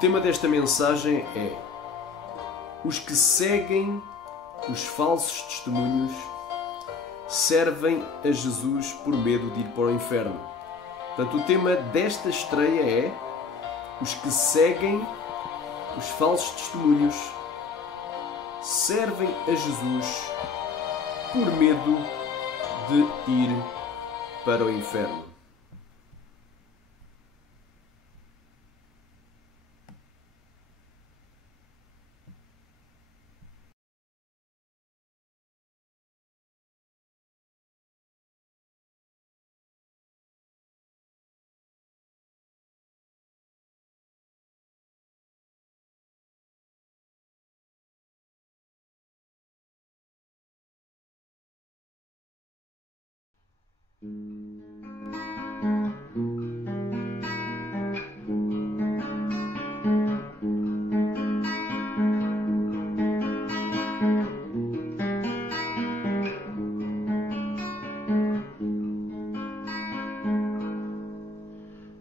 tema desta mensagem é: os que seguem os falsos testemunhos servem a Jesus por medo de ir para o inferno. Portanto, o tema desta estreia é: os que seguem os falsos testemunhos servem a Jesus por medo de ir para o inferno.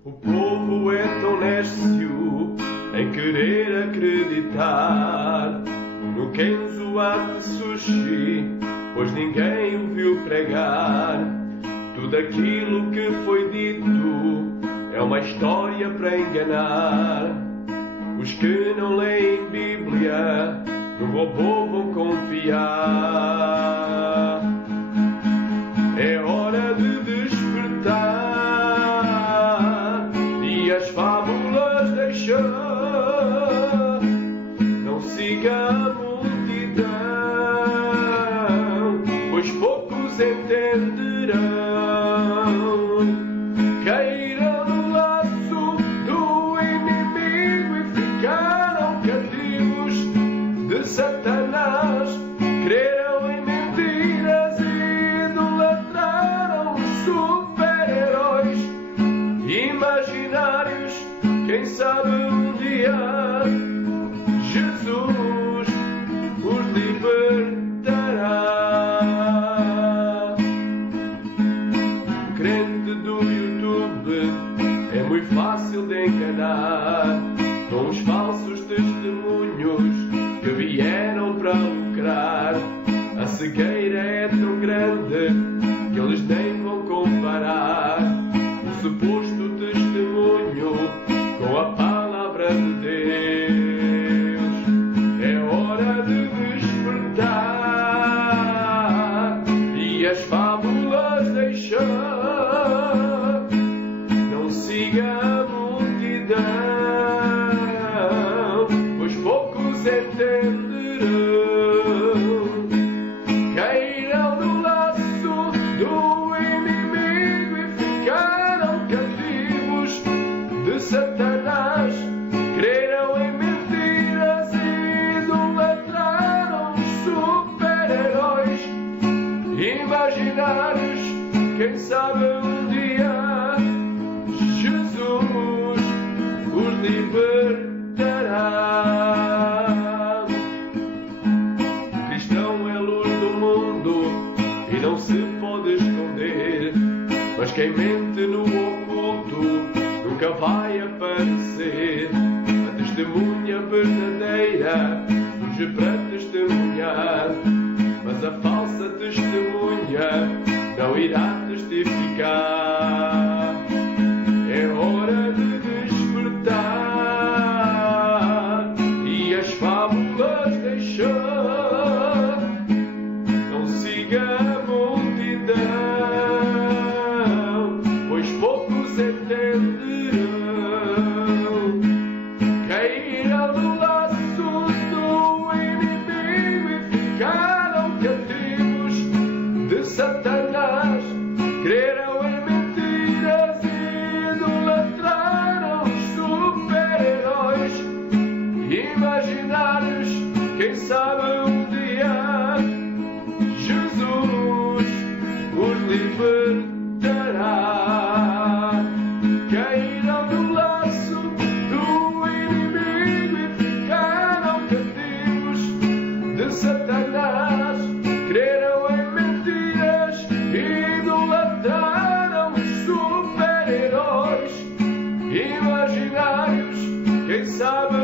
O povo é tão nécio em querer acreditar no Kenzo Atsushi, pois ninguém o viu pregar. Tudo aquilo que foi dito é uma história para enganar. Os que não leem Bíblia no robô vão confiar. É hora de despertar e as fábulas deixar. Não siga a multidão, pois poucos entenderão. Caíram no laço do inimigo e ficaram cativos de Satanás. Creram em mentiras e idolatraram os super-heróis imaginários. Quem sabe um dia Jesus os libertará. O crente do YouTube é muito fácil de enganar com os falsos testemunhos que vieram para lucrar. A cegueira é tão grande que eles nem vão comparar o suposto testemunho com a palavra de Deus. É hora de despertar e as fábulas deixar. Não siga a multidão, pois poucos entenderão. Caíram no laço do inimigo e ficaram cativos de Satanás. Creram em mentiras e idolatraram os super-heróis imaginários. Quem sabe um dia Jesus os libertará. O cristão é luz do mundo e não se pode esconder, mas quem mente no oculto nunca vai aparecer. A testemunha verdadeira surge para testemunhar, mas a falsa testemunha não irá testificar. É hora de despertar e as fábulas deixar. Não siga a multidão, pois poucos entenderão. Caíram no laço do inimigo e ficaram cativos de Satanás. Creram em mentiras e idolatraram os super-heróis imaginários. Quem sabe um dia Jesus os libertará. Caíram no laço do inimigo e ficaram cativos de Satanás. Creram em mentiras e idolatraram os super-heróis imaginários. Quem sabe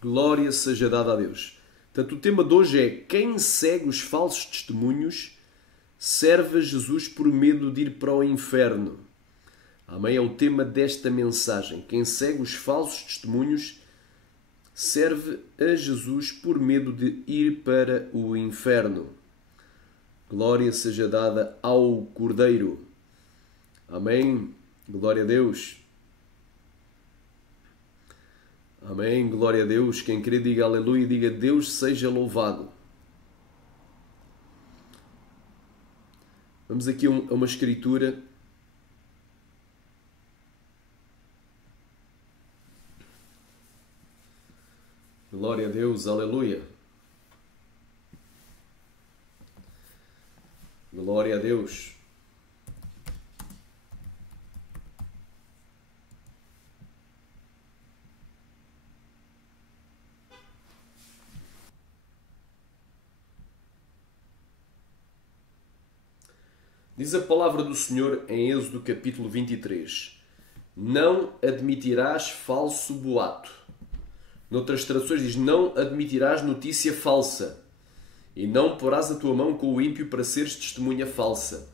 Glória seja dada a Deus. Portanto, o tema de hoje é: quem segue os falsos testemunhos serve a Jesus por medo de ir para o inferno. Amém? É o tema desta mensagem. Quem segue os falsos testemunhos serve a Jesus por medo de ir para o inferno. Glória seja dada ao Cordeiro. Amém? Glória a Deus. Amém? Glória a Deus. Quem crê diga aleluia e diga Deus seja louvado. Vamos aqui a uma escritura. Glória a Deus, aleluia. Glória a Deus. Diz a palavra do Senhor em Êxodo capítulo 23. Não admitirás falso boato. Noutras traduções diz: não admitirás notícia falsa. E não porás a tua mão com o ímpio para seres testemunha falsa.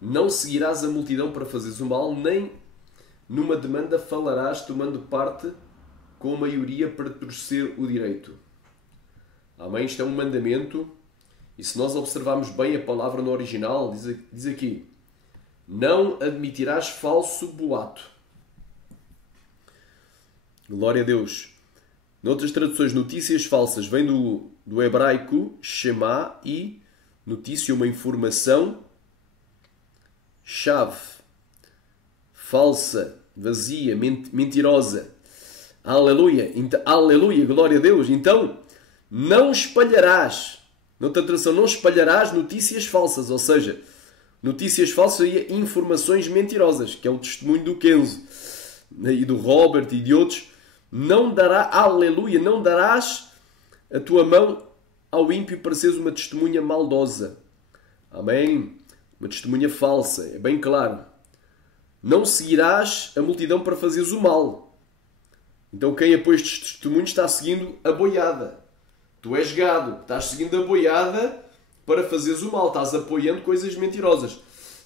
Não seguirás a multidão para fazeres o mal, nem numa demanda falarás tomando parte com a maioria para torcer o direito. Amém? Isto é um mandamento. E se nós observarmos bem a palavra no original, diz aqui: não admitirás falso boato. Glória a Deus. Noutras traduções, notícias falsas vem do hebraico shema e notícia, uma informação, chave, falsa, vazia, mentirosa. Aleluia. Aleluia, glória a Deus. Então, não espalharás. Noutra tradução, não espalharás notícias falsas, ou seja, notícias falsas e informações mentirosas, que é o testemunho do Kenzo e do Robert e de outros. Não dará, aleluia, não darás a tua mão ao ímpio para seres uma testemunha maldosa. Amém? Uma testemunha falsa, é bem claro. Não seguirás a multidão para fazeres o mal. Então quem apoia estes testemunhos está seguindo a boiada. Tu és gado, estás seguindo a boiada para fazeres o mal, estás apoiando coisas mentirosas.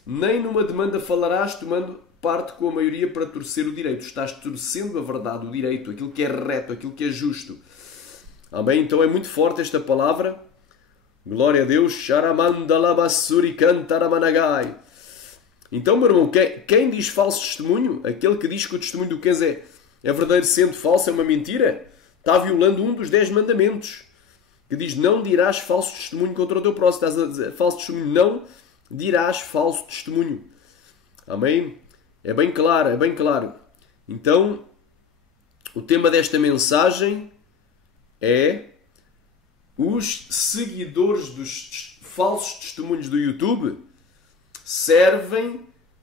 Nem numa demanda falarás tomando parte com a maioria para torcer o direito. Estás torcendo a verdade, o direito, aquilo que é reto, aquilo que é justo. Amém? Então é muito forte esta palavra. Glória a Deus. Então, meu irmão, quem diz falso testemunho, aquele que diz que o testemunho do Kenzo é verdadeiro sendo falso, é uma mentira, está violando um dos 10 mandamentos. Que diz: não dirás falso testemunho contra o teu próximo. Estás a dizer falso testemunho, não dirás falso testemunho. Amém? É bem claro, é bem claro. Então, o tema desta mensagem é: os seguidores dos falsos testemunhos do YouTube servem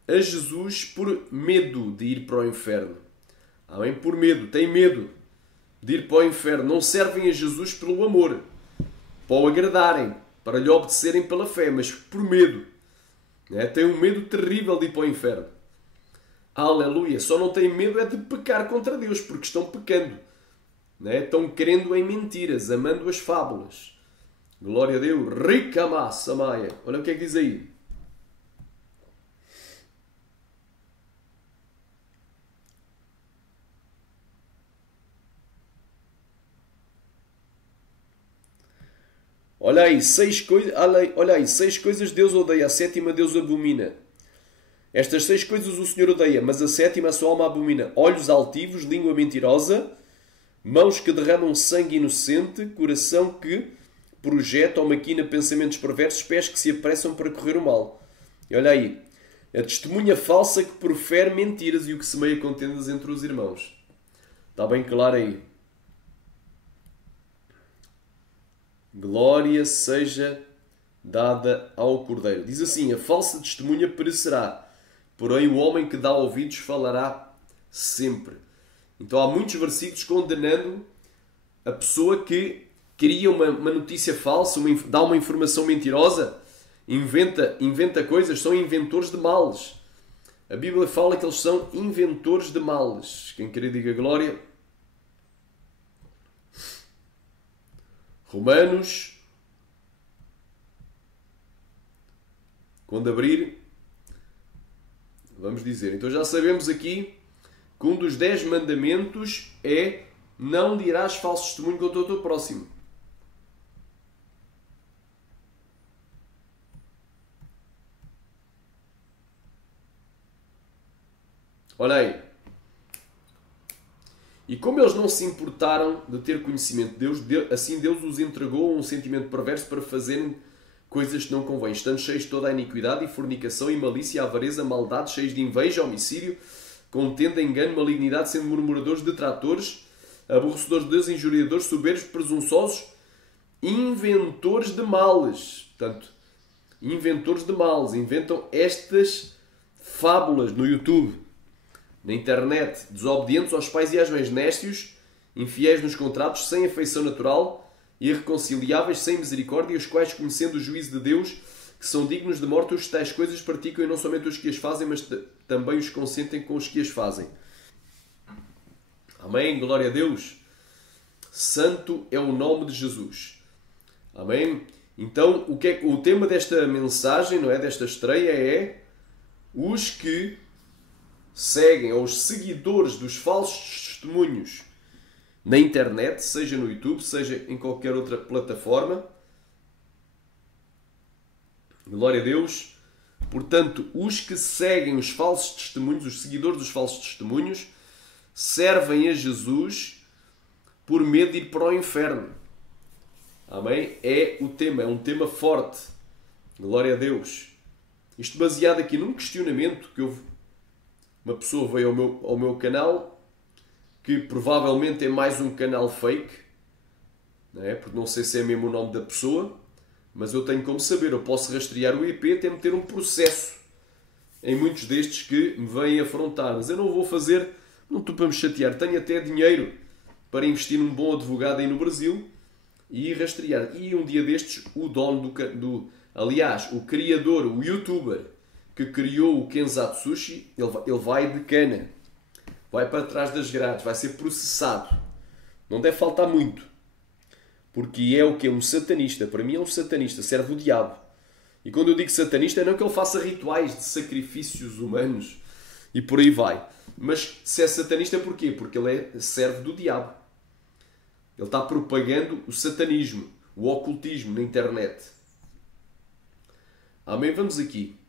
a Jesus por medo de ir para o inferno. Amém? Por medo, têm medo de ir para o inferno. Não servem a Jesus pelo amor, para o agradarem, para lhe obedecerem pela fé, mas por medo. Têm um medo terrível de ir para o inferno. Aleluia! Só não têm medo é de pecar contra Deus, porque estão pecando. Estão crendo em mentiras, amando as fábulas. Glória a Deus. Rica massa, Maia. Olha o que é que diz aí. Olha aí, 6 coisas Deus odeia, a 7ª Deus abomina. Estas 6 coisas o Senhor odeia, mas a 7ª a sua alma abomina. Olhos altivos, língua mentirosa, mãos que derramam sangue inocente, coração que projeta ou maquina pensamentos perversos, pés que se apressam para correr o mal. E olha aí, a testemunha falsa que profere mentiras e o que semeia contendas entre os irmãos. Está bem claro aí. Glória seja dada ao Cordeiro. Diz assim: a falsa testemunha perecerá, porém o homem que dá ouvidos falará sempre. Então há muitos versículos condenando a pessoa que cria uma notícia falsa, dá uma informação mentirosa, inventa coisas, são inventores de males. A Bíblia fala que eles são inventores de males. Quem querer diga glória. Romanos, quando abrir, vamos dizer. Então já sabemos aqui que um dos 10 mandamentos é: não dirás falso testemunho contra o teu próximo. Olha aí. E como eles não se importaram de ter conhecimento de Deus, assim Deus os entregou a um sentimento perverso para fazerem coisas que não convêm, estando cheios de toda a iniquidade e fornicação e malícia, avareza, maldade, cheios de inveja, homicídio, contenda, engano, malignidade, sendo murmuradores, detratores, aborrecedores de Deus, injuriadores, soberbos, presunçosos, inventores de males. Portanto, inventores de males. Inventam estas fábulas no YouTube, na internet, desobedientes aos pais e às mães, nécios, infiéis nos contratos, sem afeição natural, irreconciliáveis, sem misericórdia, os quais, conhecendo o juízo de Deus, que são dignos de morte, os tais coisas praticam, e não somente os que as fazem, mas também os consentem com os que as fazem. Amém? Glória a Deus. Santo é o nome de Jesus. Amém? Então, o tema desta mensagem, não é? Desta estreia é os que seguem, ou os seguidores dos falsos testemunhos na internet, seja no YouTube, seja em qualquer outra plataforma. Glória a Deus. Portanto, os que seguem os falsos testemunhos, os seguidores dos falsos testemunhos, servem a Jesus por medo de ir para o inferno. Amém? É o tema, é um tema forte. Glória a Deus. Isto baseado aqui num questionamento que uma pessoa veio ao meu canal, que provavelmente é mais um canal fake, não é? Porque não sei se é mesmo o nome da pessoa, mas eu tenho como saber. Eu posso rastrear o IP até meter um processo em muitos destes que me vêm afrontar. Mas eu não vou fazer, não estou para me chatear. Tenho até dinheiro para investir num bom advogado aí no Brasil e rastrear. E um dia destes, o dono aliás, o criador, o youtuber que criou o Kenzatsu Sushi, ele vai de cana. Vai para trás das grades, vai ser processado. Não deve faltar muito. Porque é o que? Um satanista. Para mim é um satanista, serve o diabo. E quando eu digo satanista, não é que ele faça rituais de sacrifícios humanos e por aí vai. Mas se é satanista, porquê? Porque ele serve do diabo. Ele está propagando o satanismo, o ocultismo na internet. Amém? Vamos aqui.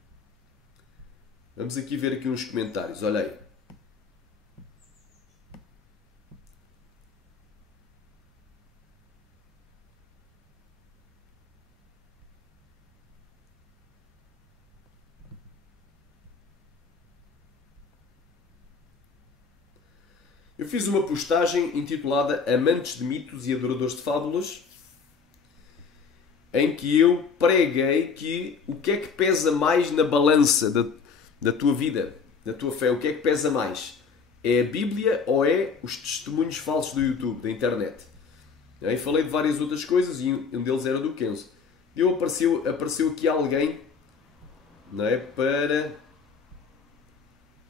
Vamos aqui ver aqui uns comentários. Olha aí. Eu fiz uma postagem intitulada Amantes de Mitos e Adoradores de Fábulas, em que eu preguei que o que é que pesa mais na balança da tua vida, da tua fé. O que é que pesa mais? É a Bíblia ou é os testemunhos falsos do YouTube, da internet? E falei de várias outras coisas e um deles era do Kenzo. E apareceu aqui alguém, não é,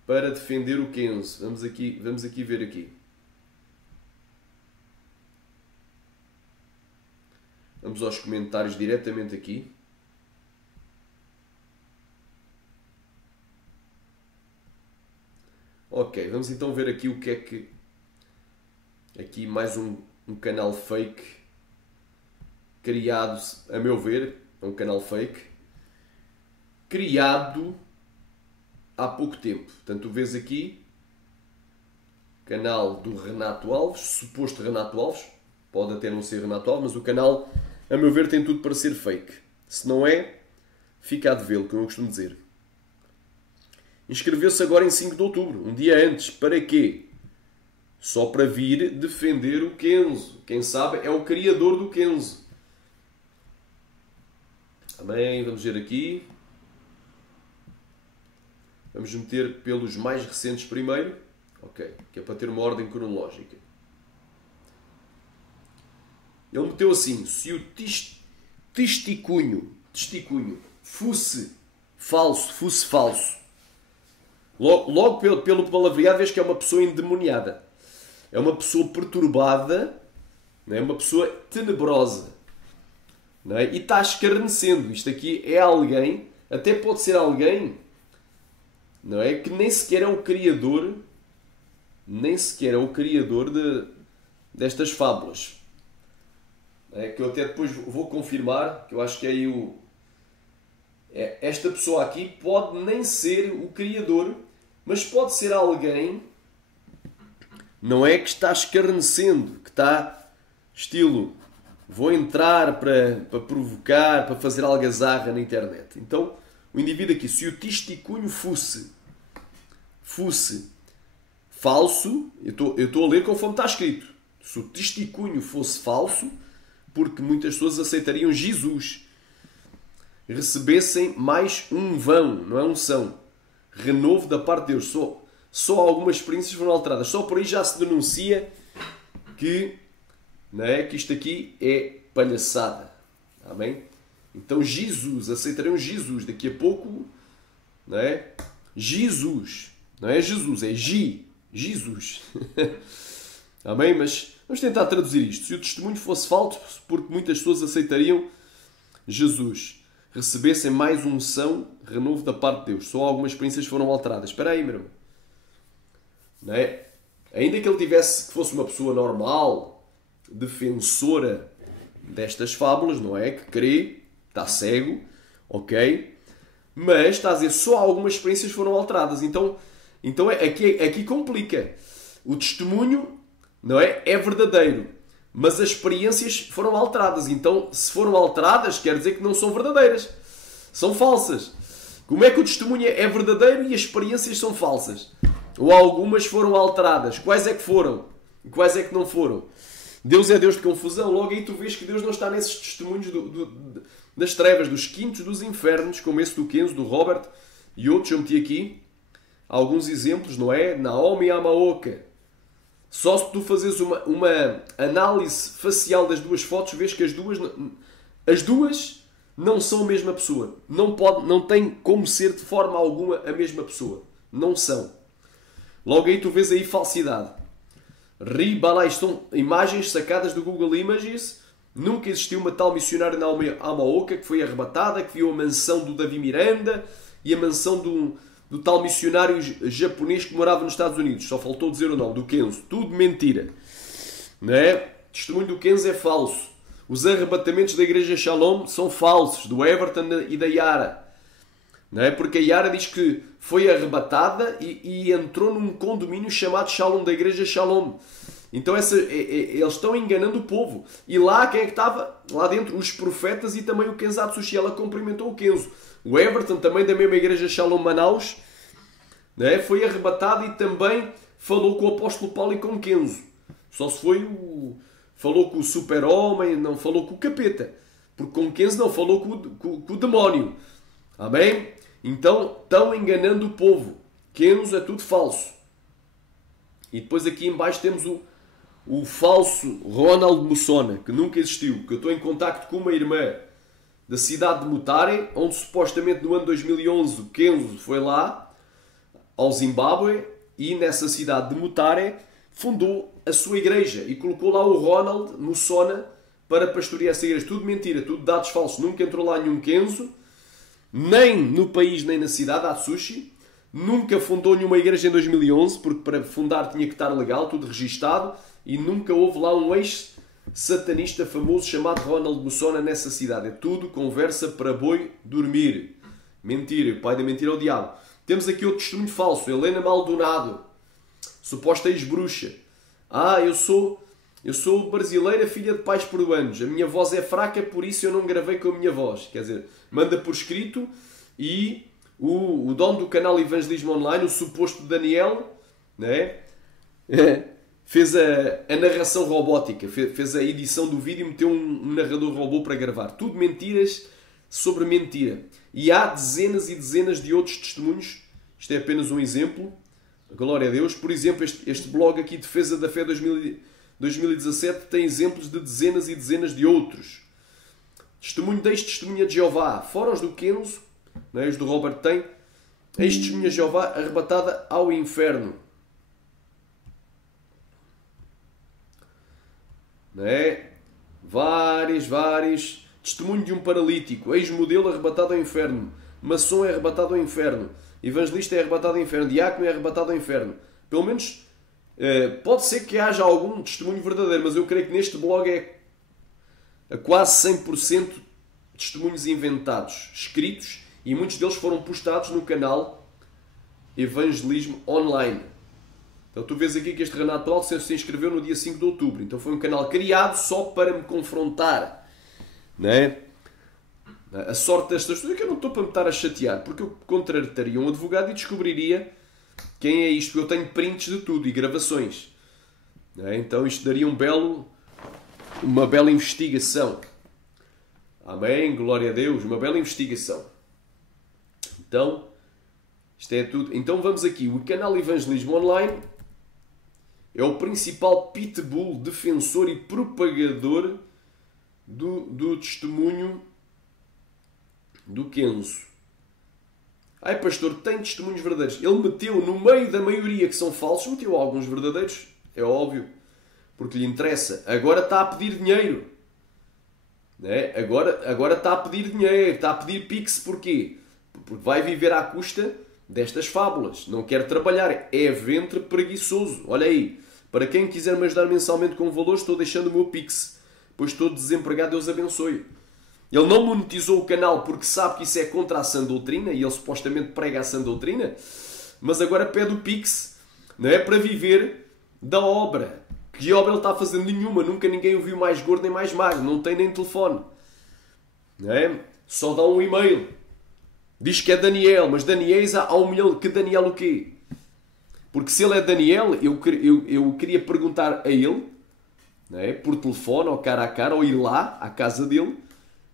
para defender o Kenzo. Vamos aqui ver aqui. Vamos aos comentários diretamente aqui. Ok, vamos então ver aqui o que é que... Aqui mais um canal fake criado, a meu ver, é um canal fake criado há pouco tempo. Portanto, tu vês aqui canal do Renato Alves, suposto Renato Alves, pode até não ser Renato Alves, mas o canal, a meu ver, tem tudo para ser fake. Se não é, fica a devê-lo, como eu costumo dizer. Inscreveu-se agora em 5 de outubro, um dia antes. Para quê? Só para vir defender o Kenzo. Quem sabe é o criador do Kenzo. Amém? Vamos ver aqui. Vamos meter pelos mais recentes primeiro. Ok, que é para ter uma ordem cronológica. Ele meteu assim: se o testicunho fosse falso, logo pelo palavreado vês que é uma pessoa endemoniada. É uma pessoa perturbada, é uma pessoa tenebrosa. não é? E está escarnecendo. Isto aqui é alguém, até pode ser alguém, não é? Que nem sequer é o criador, destas fábulas. É, que eu até depois vou confirmar, que eu acho que aí esta pessoa aqui pode nem ser o criador, mas pode ser alguém, não é, que está escarnecendo, que está estilo, vou entrar para provocar, para fazer algazarra na internet. Então, o indivíduo aqui, se o testicunho fosse falso, eu estou a ler conforme está escrito, se o testicunho fosse falso, porque muitas pessoas aceitariam Jesus, recebessem mais um vão, não é um são, renovo da parte de Deus. Só algumas experiências foram alteradas. Só por aí já se denuncia que, não é, que isto aqui é palhaçada. Amém? Então Jesus, aceitariam Jesus daqui a pouco, não é? Jesus, não é Jesus, é Jesus. Amém? Mas vamos tentar traduzir isto. Se o testemunho fosse falso, porque muitas pessoas aceitariam Jesus, recebessem mais unção, renovo da parte de Deus. Só algumas experiências foram alteradas. Espera aí, meu irmão. Não é? Ainda que ele fosse uma pessoa normal, defensora destas fábulas, não é? Que crê, está cego, ok? Mas está a dizer, só algumas experiências foram alteradas. Então aqui complica. O testemunho, não é? É verdadeiro, mas as experiências foram alteradas. Então, se foram alteradas, quer dizer que não são verdadeiras. São falsas. Como é que o testemunho é verdadeiro e as experiências são falsas? Ou algumas foram alteradas? Quais é que foram? E quais é que não foram? Deus é Deus de confusão. Logo aí tu vês que Deus não está nesses testemunhos das trevas, dos quintos dos infernos, como esse do Kenzo, do Robert e outros. Eu meti aqui alguns exemplos, não é? Naomi e Amaoka. Só se tu fazes uma análise facial das duas fotos, vês que as duas não são a mesma pessoa. Não tem como ser de forma alguma a mesma pessoa. Não são. Logo aí tu vês aí falsidade. Ribalai, são imagens sacadas do Google Images. Nunca existiu uma tal missionária na Amaoka que foi arrebatada, que viu a mansão do Davi Miranda e a mansão do tal missionário japonês que morava nos Estados Unidos. Só faltou dizer o nome, do Kenzo. Tudo mentira. Não é? O testemunho do Kenzo é falso. Os arrebatamentos da Igreja Shalom são falsos, do Everton e da Yara. Não é? Porque a Yara diz que foi arrebatada e entrou num condomínio chamado Shalom, da Igreja Shalom. Então eles estão enganando o povo. E lá, quem é que estava? Lá dentro, os profetas e também o Kenzo Atsushi. Ela cumprimentou o Kenzo. O Everton, também da mesma Igreja Shalom Manaus, não é? Foi arrebatado e também falou com o apóstolo Paulo e com o Kenzo. Só se foi falou com o super-homem, não falou com o capeta. Porque com o Kenzo não falou com o demónio. Amém? Então, estão enganando o povo. Kenzo é tudo falso. E depois aqui em baixo temos o falso Ronald Mussona, que nunca existiu. Que eu estou em contacto com uma irmã da cidade de Mutare, onde supostamente no ano 2011 o Kenzo foi lá, ao Zimbábue, e nessa cidade de Mutare fundou a sua igreja e colocou lá o Ronald Mussona para pastorear essa igreja. Tudo mentira, tudo dados falsos. Nunca entrou lá nenhum Kenzo, nem no país nem na cidade, Atsushi. Nunca fundou nenhuma igreja em 2011, porque para fundar tinha que estar legal, tudo registado, e nunca houve lá um ex-satanista famoso chamado Ronald Mussona nessa cidade. É tudo conversa para boi dormir. Mentira, o pai da mentira é o diabo. Temos aqui outro testemunho falso, Helena Maldonado, suposta ex-bruxa. Eu sou brasileira, filha de pais peruanos. A minha voz é fraca, por isso eu não gravei com a minha voz. Quer dizer, manda por escrito e o dono do canal Evangelismo Online, o suposto Daniel, né? Fez a narração robótica, fez a edição do vídeo e meteu um narrador robô para gravar. Tudo mentiras sobre mentira. E há dezenas e dezenas de outros testemunhos. Isto é apenas um exemplo. Glória a Deus. Por exemplo, este blog aqui, Defesa da Fé 2017, tem exemplos de dezenas e dezenas de outros. Testemunho da ex-testemunha de Jeová. Fora os do Kenzo, não é? Os do Robert tem. A ex-testemunha de Jeová arrebatada ao inferno. Não é? Vários testemunho de um paralítico, ex-modelo arrebatado ao inferno, maçom é arrebatado ao inferno, evangelista é arrebatado ao inferno, diácono é arrebatado ao inferno. Pelo menos pode ser que haja algum testemunho verdadeiro, mas eu creio que neste blog é a quase 100% testemunhos inventados, escritos, e muitos deles foram postados no canal Evangelismo Online. Então tu vês aqui que este Renato Alves se inscreveu no dia 5 de outubro. Então foi um canal criado só para me confrontar. Não é? A sorte destas pessoas é que eu não estou para me estar a chatear, porque eu contrataria um advogado e descobriria quem é isto. Eu tenho prints de tudo e gravações. Não é? Então isto daria uma bela investigação. Amém, glória a Deus, uma bela investigação. Então, isto é tudo. Então vamos aqui, o canal Evangelismo Online é o principal pitbull, defensor e propagador do testemunho do Kenzo. Ai pastor, tem testemunhos verdadeiros. Ele meteu no meio da maioria que são falsos, meteu alguns verdadeiros, é óbvio, porque lhe interessa. Agora está a pedir dinheiro. Né? Agora está a pedir dinheiro, está a pedir pix, porquê? Porque vai viver à custa destas fábulas. Não quer trabalhar, é ventre preguiçoso. Olha aí, para quem quiser me ajudar mensalmente com valor, estou deixando o meu pix, pois estou desempregado, Deus abençoe. Ele não monetizou o canal porque sabe que isso é contra a sã doutrina, e ele supostamente prega a sã doutrina, mas agora pede o pix, não é, para viver da obra. Que obra ele está fazendo? Nenhuma. Nunca ninguém o viu mais gordo nem mais magro. Não tem nem telefone. Não é? Só dá um e-mail. Diz que é Daniel. Mas Daniéis há 1 milhão. Que Daniel o quê? Porque se ele é Daniel, eu queria perguntar a ele, não é? Por telefone, ou cara a cara, ou ir lá, à casa dele,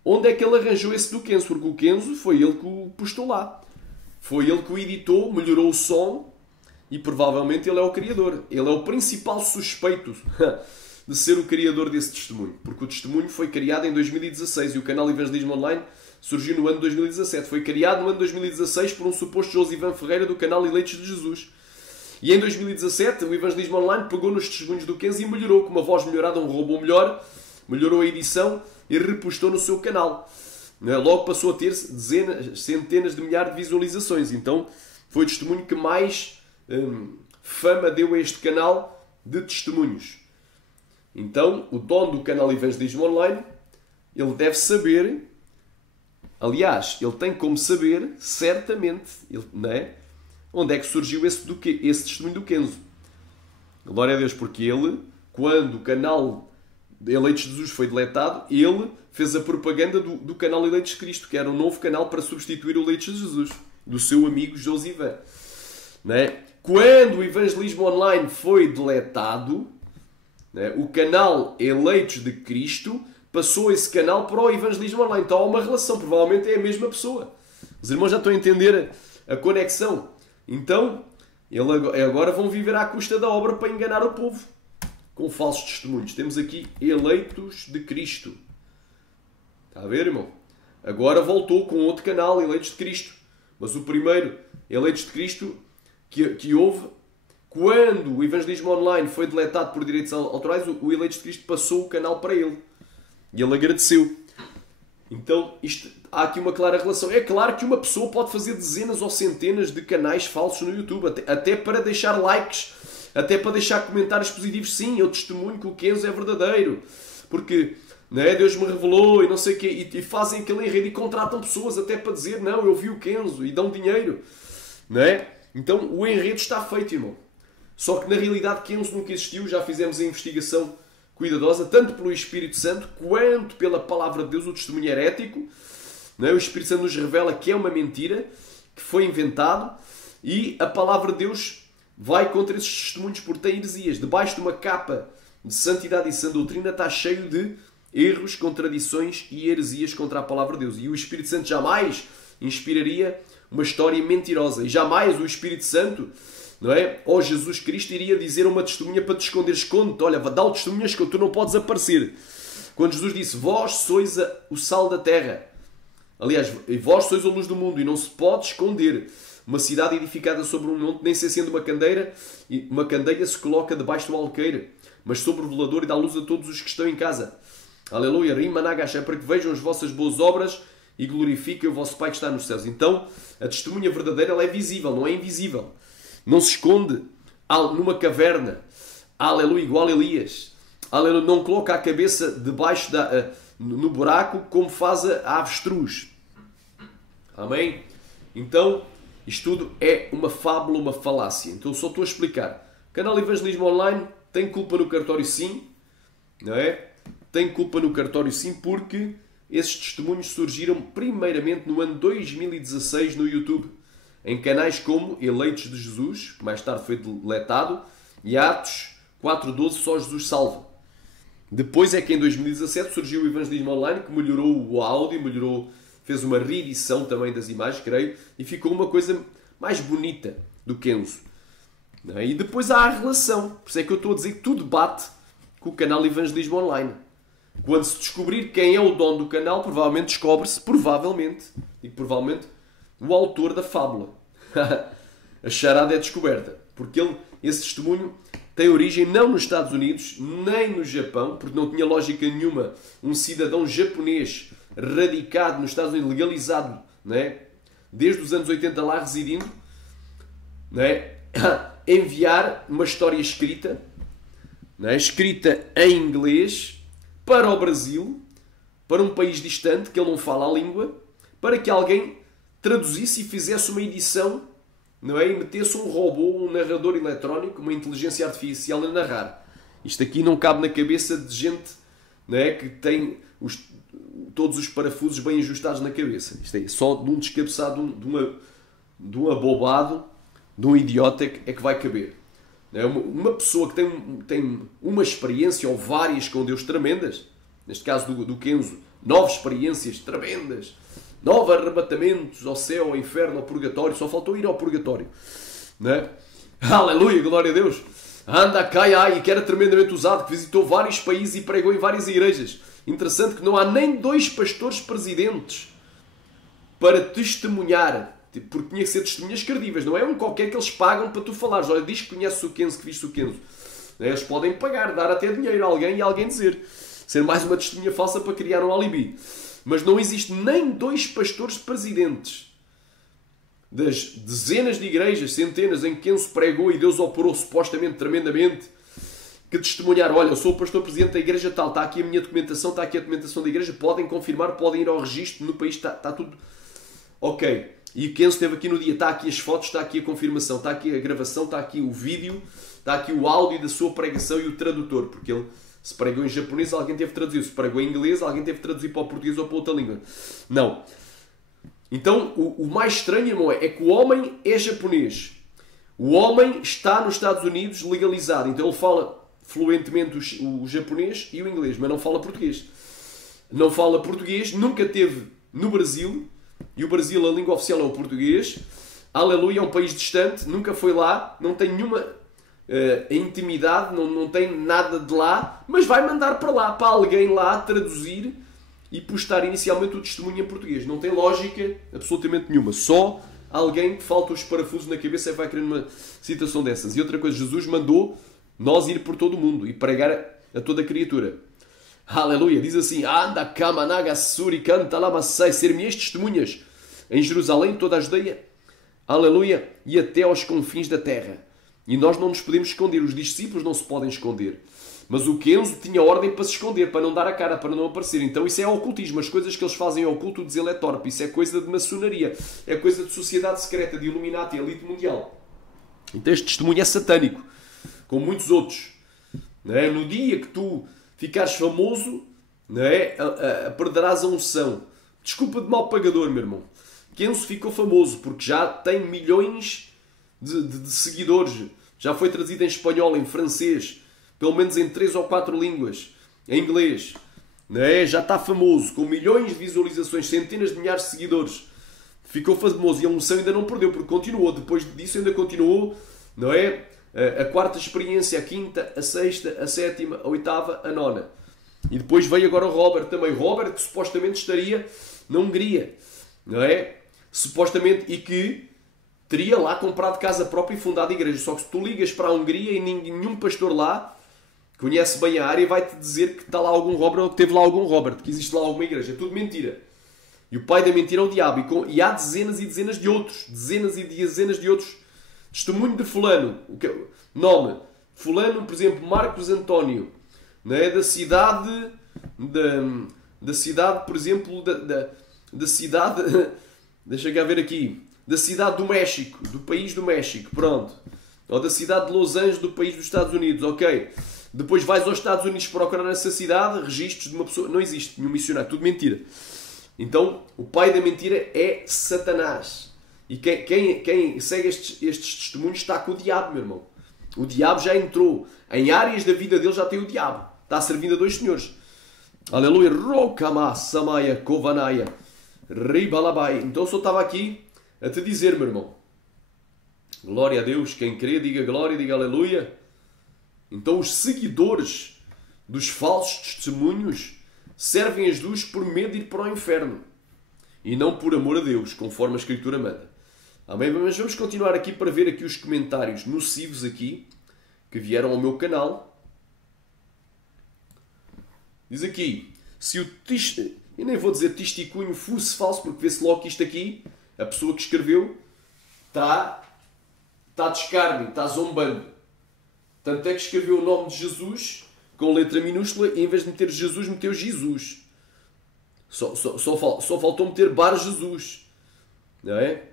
onde é que ele arranjou esse do Kenzo. Porque o Kenzo foi ele que o postou lá. Foi ele que o editou, melhorou o som. E provavelmente ele é o criador. Ele é o principal suspeito de ser o criador desse testemunho. Porque o testemunho foi criado em 2016 e o canal Evangelismo Online surgiu no ano de 2017. Foi criado no ano de 2016 por um suposto Josivan Ferreira do canal Eleitos de Jesus. E em 2017 o Evangelismo Online pegou nos testemunhos do Kenzo e melhorou. Com uma voz melhorada, um robô melhor, melhorou a edição e repostou no seu canal. Logo passou a ter dezenas, centenas de milhares de visualizações. Então foi o testemunho que mais fama deu a este canal de testemunhos. Então, o dono do canal Evangelismo Online, ele deve saber, aliás, ele tem como saber, certamente, não é? Onde é que surgiu esse testemunho do Kenzo. Glória a Deus, porque ele, quando o canal Eleitos de Jesus foi deletado, ele fez a propaganda do canal Eleitos de Cristo, que era um novo canal para substituir o Eleitos de Jesus, do seu amigo Josivan. Não é? Quando o Evangelismo Online foi deletado, né, o canal Eleitos de Cristo passou esse canal para o Evangelismo Online. Então há uma relação, provavelmente é a mesma pessoa. Os irmãos já estão a entender a conexão. Então, agora vão viver à custa da obra para enganar o povo, com falsos testemunhos. Temos aqui Eleitos de Cristo. Está a ver, irmão? Agora voltou com outro canal, Eleitos de Cristo. Mas o primeiro, Eleitos de Cristo, que houve, quando o Evangelismo Online foi deletado por direitos autorais, o Eleitos de Cristo passou o canal para ele. E ele agradeceu. Então, há aqui uma clara relação. É claro que uma pessoa pode fazer dezenas ou centenas de canais falsos no YouTube, até para deixar likes, até para deixar comentários positivos. Sim, eu testemunho que o Kenzo é verdadeiro, porque não é, Deus me revelou e não sei o quê. E fazem aquele enredo e contratam pessoas até para dizer, não, eu vi o Kenzo, e dão dinheiro. Não é? Então o enredo está feito, irmão. Só que na realidade Kenzo nunca existiu. Já fizemos a investigação cuidadosa, tanto pelo Espírito Santo quanto pela Palavra de Deus, o testemunho herético. Não é? O Espírito Santo nos revela que é uma mentira, que foi inventado, e a Palavra de Deus vai contra esses testemunhos porque tem heresias. Debaixo de uma capa de santidade e sã doutrina está cheio de erros, contradições e heresias contra a Palavra de Deus. E o Espírito Santo jamais inspiraria uma história mentirosa. E jamais o Espírito Santo, não é? Ou Jesus Cristo iria dizer a uma testemunha para te esconder. Esconde-te, olha, dá o testemunho que tu não podes aparecer. Quando Jesus disse, vós sois o sal da terra. Aliás, vós sois a luz do mundo e não se pode esconder. Uma cidade edificada sobre um monte, nem se acende uma candeia se coloca debaixo do alqueire, mas sobre o velador e dá luz a todos os que estão em casa. Aleluia. Rimanagash, é para que vejam as vossas boas obras e glorifiquem o vosso Pai que está nos céus. Então, a testemunha verdadeira ela é visível, não é invisível. Não se esconde numa caverna. Aleluia, igual a Elias. Aleluia, não coloca a cabeça debaixo no buraco como faz a avestruz. Amém? Então, isto tudo é uma fábula, uma falácia. Então, só estou a explicar. O canal Evangelismo Online tem culpa no cartório, sim. Não é? Tem culpa no cartório, sim, porque esses testemunhos surgiram primeiramente no ano 2016 no YouTube, em canais como Eleitos de Jesus, que mais tarde foi deletado, e Atos 4.12, só Jesus salva. Depois é que em 2017 surgiu o Evangelismo Online, que melhorou o áudio, fez uma reedição também das imagens, creio, e ficou uma coisa mais bonita do Kenzo. E depois há a relação. Por isso é que eu estou a dizer que tudo bate com o canal Evangelismo Online. Quando se descobrir quem é o dono do canal, provavelmente descobre-se, provavelmente, o autor da fábula. A charada é descoberta. Porque esse testemunho tem origem não nos Estados Unidos, nem no Japão, porque não tinha lógica nenhuma um cidadão japonês radicado nos Estados Unidos, legalizado, né, desde os anos 80 lá residindo, né, enviar uma história escrita, né, escrita em inglês, para o Brasil, para um país distante, que ele não fala a língua, para que alguém traduzisse e fizesse uma edição, não é? E metesse um robô, um narrador eletrónico, uma inteligência artificial a narrar. Isto aqui não cabe na cabeça de gente, não é? Que tem todos os parafusos bem ajustados na cabeça. Isto é só de um descabeçado, de um abobado, de um idiota é que vai caber. Uma pessoa que tem uma experiência ou várias com Deus tremendas, neste caso do Kenzo, 9 experiências tremendas, 9 arrebatamentos ao céu, ao inferno, ao purgatório, só faltou ir ao purgatório, né? Aleluia, glória a Deus. Anda cá, e que era tremendamente usado, que visitou vários países e pregou em várias igrejas. Interessante que não há nem 2 pastores presidentes para testemunhar, porque tinha que ser testemunhas credíveis, não é um qualquer que eles pagam para tu falares. Olha, diz que conheces o Kenzo, que viste o Kenzo. Eles podem pagar, dar até dinheiro a alguém e alguém dizer. Ser mais uma testemunha falsa para criar um alibi. Mas não existe nem 2 pastores presidentes das dezenas de igrejas, centenas, em que Kenzo pregou e Deus operou supostamente, tremendamente, que testemunharam: olha, eu sou o pastor presidente da igreja tal, está aqui a minha documentação, está aqui a documentação da igreja, podem confirmar, podem ir ao registro, no país está tudo ok. E o Kenzo esteve aqui no dia, está aqui as fotos, está aqui a confirmação, está aqui a gravação, está aqui o vídeo, está aqui o áudio da sua pregação e o tradutor, porque ele, se pregou em japonês, alguém teve de traduzir, se pregou em inglês, alguém teve de traduzir para o português ou para outra língua. Não. Então, o mais estranho, irmão, é que o homem é japonês. O homem está nos Estados Unidos legalizado, então ele fala fluentemente o japonês e o inglês, mas não fala português. Não fala português, nunca teve no Brasil, e o Brasil, a língua oficial é o português. Aleluia, é um país distante, nunca foi lá, não tem nenhuma intimidade, não tem nada de lá, mas vai mandar para lá, para alguém lá traduzir e postar inicialmente o testemunho em português. Não tem lógica absolutamente nenhuma. Só alguém que falta os parafusos na cabeça é que vai querer uma situação dessas. E outra coisa, Jesus mandou nós ir por todo o mundo e pregar a toda a criatura. Aleluia, diz assim: anda kamanaga suri canta lamassai, ser-me-eis testemunhas em Jerusalém, toda a Judeia, aleluia, e até aos confins da terra. E nós não nos podemos esconder, os discípulos não se podem esconder. Mas o Kenzo tinha ordem para se esconder, para não dar a cara, para não aparecer. Então isso é ocultismo, as coisas que eles fazem ao oculto, diz ele, é torpe, isso é coisa de maçonaria, é coisa de sociedade secreta, de Illuminati, elite mundial. Então este testemunho é satânico, como muitos outros. Não é? No dia que tu ficares famoso, não é? Perderás a unção. Desculpa de mal pagador, meu irmão. Kenzo ficou famoso porque já tem milhões de seguidores. Já foi traduzido em espanhol, em francês, pelo menos em 3 ou 4 línguas, em inglês. Não é? Já está famoso, com milhões de visualizações, centenas de milhares de seguidores. Ficou famoso e a unção ainda não perdeu, porque continuou. Depois disso ainda continuou, não é? A 4ª experiência, a 5ª, a 6ª, a 7ª, a 8ª, a 9ª. E depois veio agora o Robert também. Robert, que supostamente estaria na Hungria, não é? Supostamente, e que teria lá comprado casa própria e fundado a igreja. Só que se tu ligas para a Hungria e nenhum pastor lá conhece bem a área e vai-te dizer que está lá algum Robert ou que teve lá algum Robert, que existe lá alguma igreja. É tudo mentira. E o pai da mentira é o diabo. E há dezenas e dezenas de outros. Dezenas e dezenas de outros. Testemunho de fulano. Nome. Fulano, por exemplo, Marcos António. Não é? Da cidade... Da cidade, por exemplo, da cidade... Deixa cá ver aqui. Da cidade do México. Do país do México. Pronto. Ou da cidade de Los Angeles, do país dos Estados Unidos. Ok. Depois vais aos Estados Unidos procurar nessa cidade registros de uma pessoa... Não existe nenhum missionário. Tudo mentira. Então, o pai da mentira é Satanás. E quem segue estes testemunhos está com o diabo, meu irmão. O diabo já entrou. Em áreas da vida dele já tem o diabo. Está servindo a dois senhores. Aleluia. Rokama Samaya Kovanaya. Ribalabai. Então, eu só estava aqui a te dizer, meu irmão. Glória a Deus. Quem crê, diga glória, diga aleluia. Então, os seguidores dos falsos testemunhos servem as duas por medo de ir para o inferno. E não por amor a Deus, conforme a Escritura manda. Amém? Mas vamos continuar aqui para ver aqui os comentários nocivos aqui, que vieram ao meu canal. Diz aqui, se o eu nem vou dizer testemunho fosse falso, porque vê-se logo que isto aqui, a pessoa que escreveu, está de escárnio, está zombando. Tanto é que escreveu o nome de Jesus com letra minúscula e em vez de meter Jesus, meteu Jesus. Só faltou meter Bar Jesus. Não é?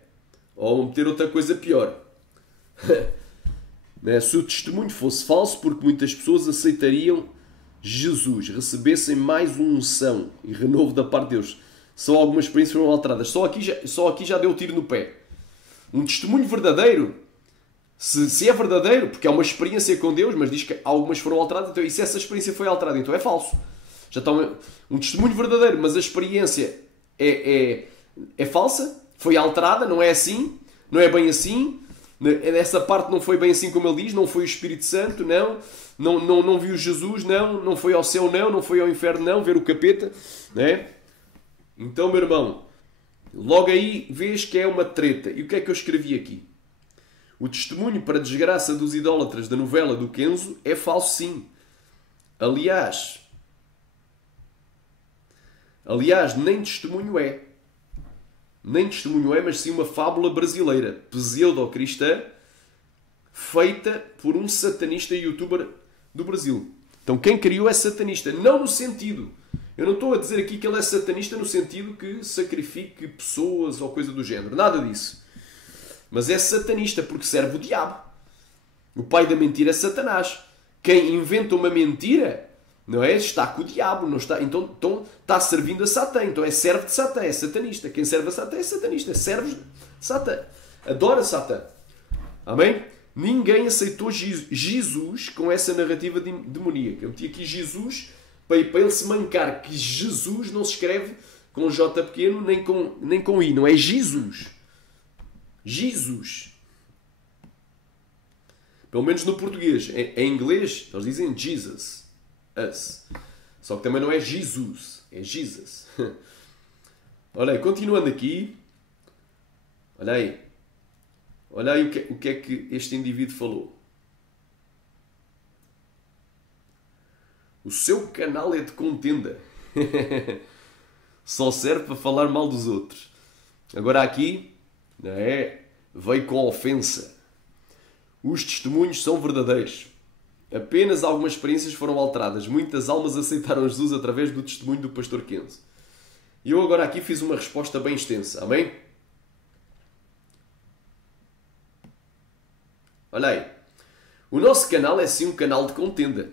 Ou meter outra coisa pior. Se o testemunho fosse falso, porque muitas pessoas aceitariam Jesus, recebessem mais uma unção e renovo da parte de Deus. Só algumas experiências foram alteradas. Só aqui já deu tiro no pé. Um testemunho verdadeiro, se é verdadeiro, porque é uma experiência com Deus, mas diz que algumas foram alteradas, então e se essa experiência foi alterada, então é falso. Já está um testemunho verdadeiro, mas a experiência é falsa, foi alterada, não é assim, não é bem assim, essa parte não foi bem assim como ele diz, não foi o Espírito Santo, não viu Jesus, não foi ao céu, não foi ao inferno, não, ver o capeta, não é? Então, meu irmão, logo aí vês que é uma treta. E o que é que eu escrevi aqui? O testemunho para a desgraça dos idólatras da novela do Kenzo é falso, sim. Aliás, nem testemunho é. Nem testemunho é, mas sim uma fábula brasileira, pseudo-cristã, feita por um satanista youtuber do Brasil. Então quem criou é satanista. Não no sentido... Eu não estou a dizer aqui que ele é satanista no sentido que sacrifique pessoas ou coisa do género. Nada disso. Mas é satanista porque serve o diabo. O pai da mentira é Satanás. Quem inventa uma mentira, não é? Está com o diabo. Não está, então está servindo a Satã. Então é servo de Satã, é satanista. Quem serve a Satã é satanista. Serve Satã. Adora Satã. Amém? Ninguém aceitou Jesus com essa narrativa demoníaca. Eu meti aqui Jesus para ele se mancar que Jesus não se escreve com J pequeno nem com I. Não é Jesus. Jesus. Pelo menos no português. Em inglês, eles dizem Jesus. Us. Só que também não é Jesus. É Jesus. Olha aí, continuando aqui. Olha aí. Olha aí o que é que este indivíduo falou. O seu canal é de contenda. Só serve para falar mal dos outros. Agora aqui, não é? Veio com ofensa. Os testemunhos são verdadeiros. Apenas algumas experiências foram alteradas. Muitas almas aceitaram Jesus através do testemunho do pastor Kenzo. E eu agora aqui fiz uma resposta bem extensa. Amém? Olha aí. O nosso canal é sim um canal de contenda.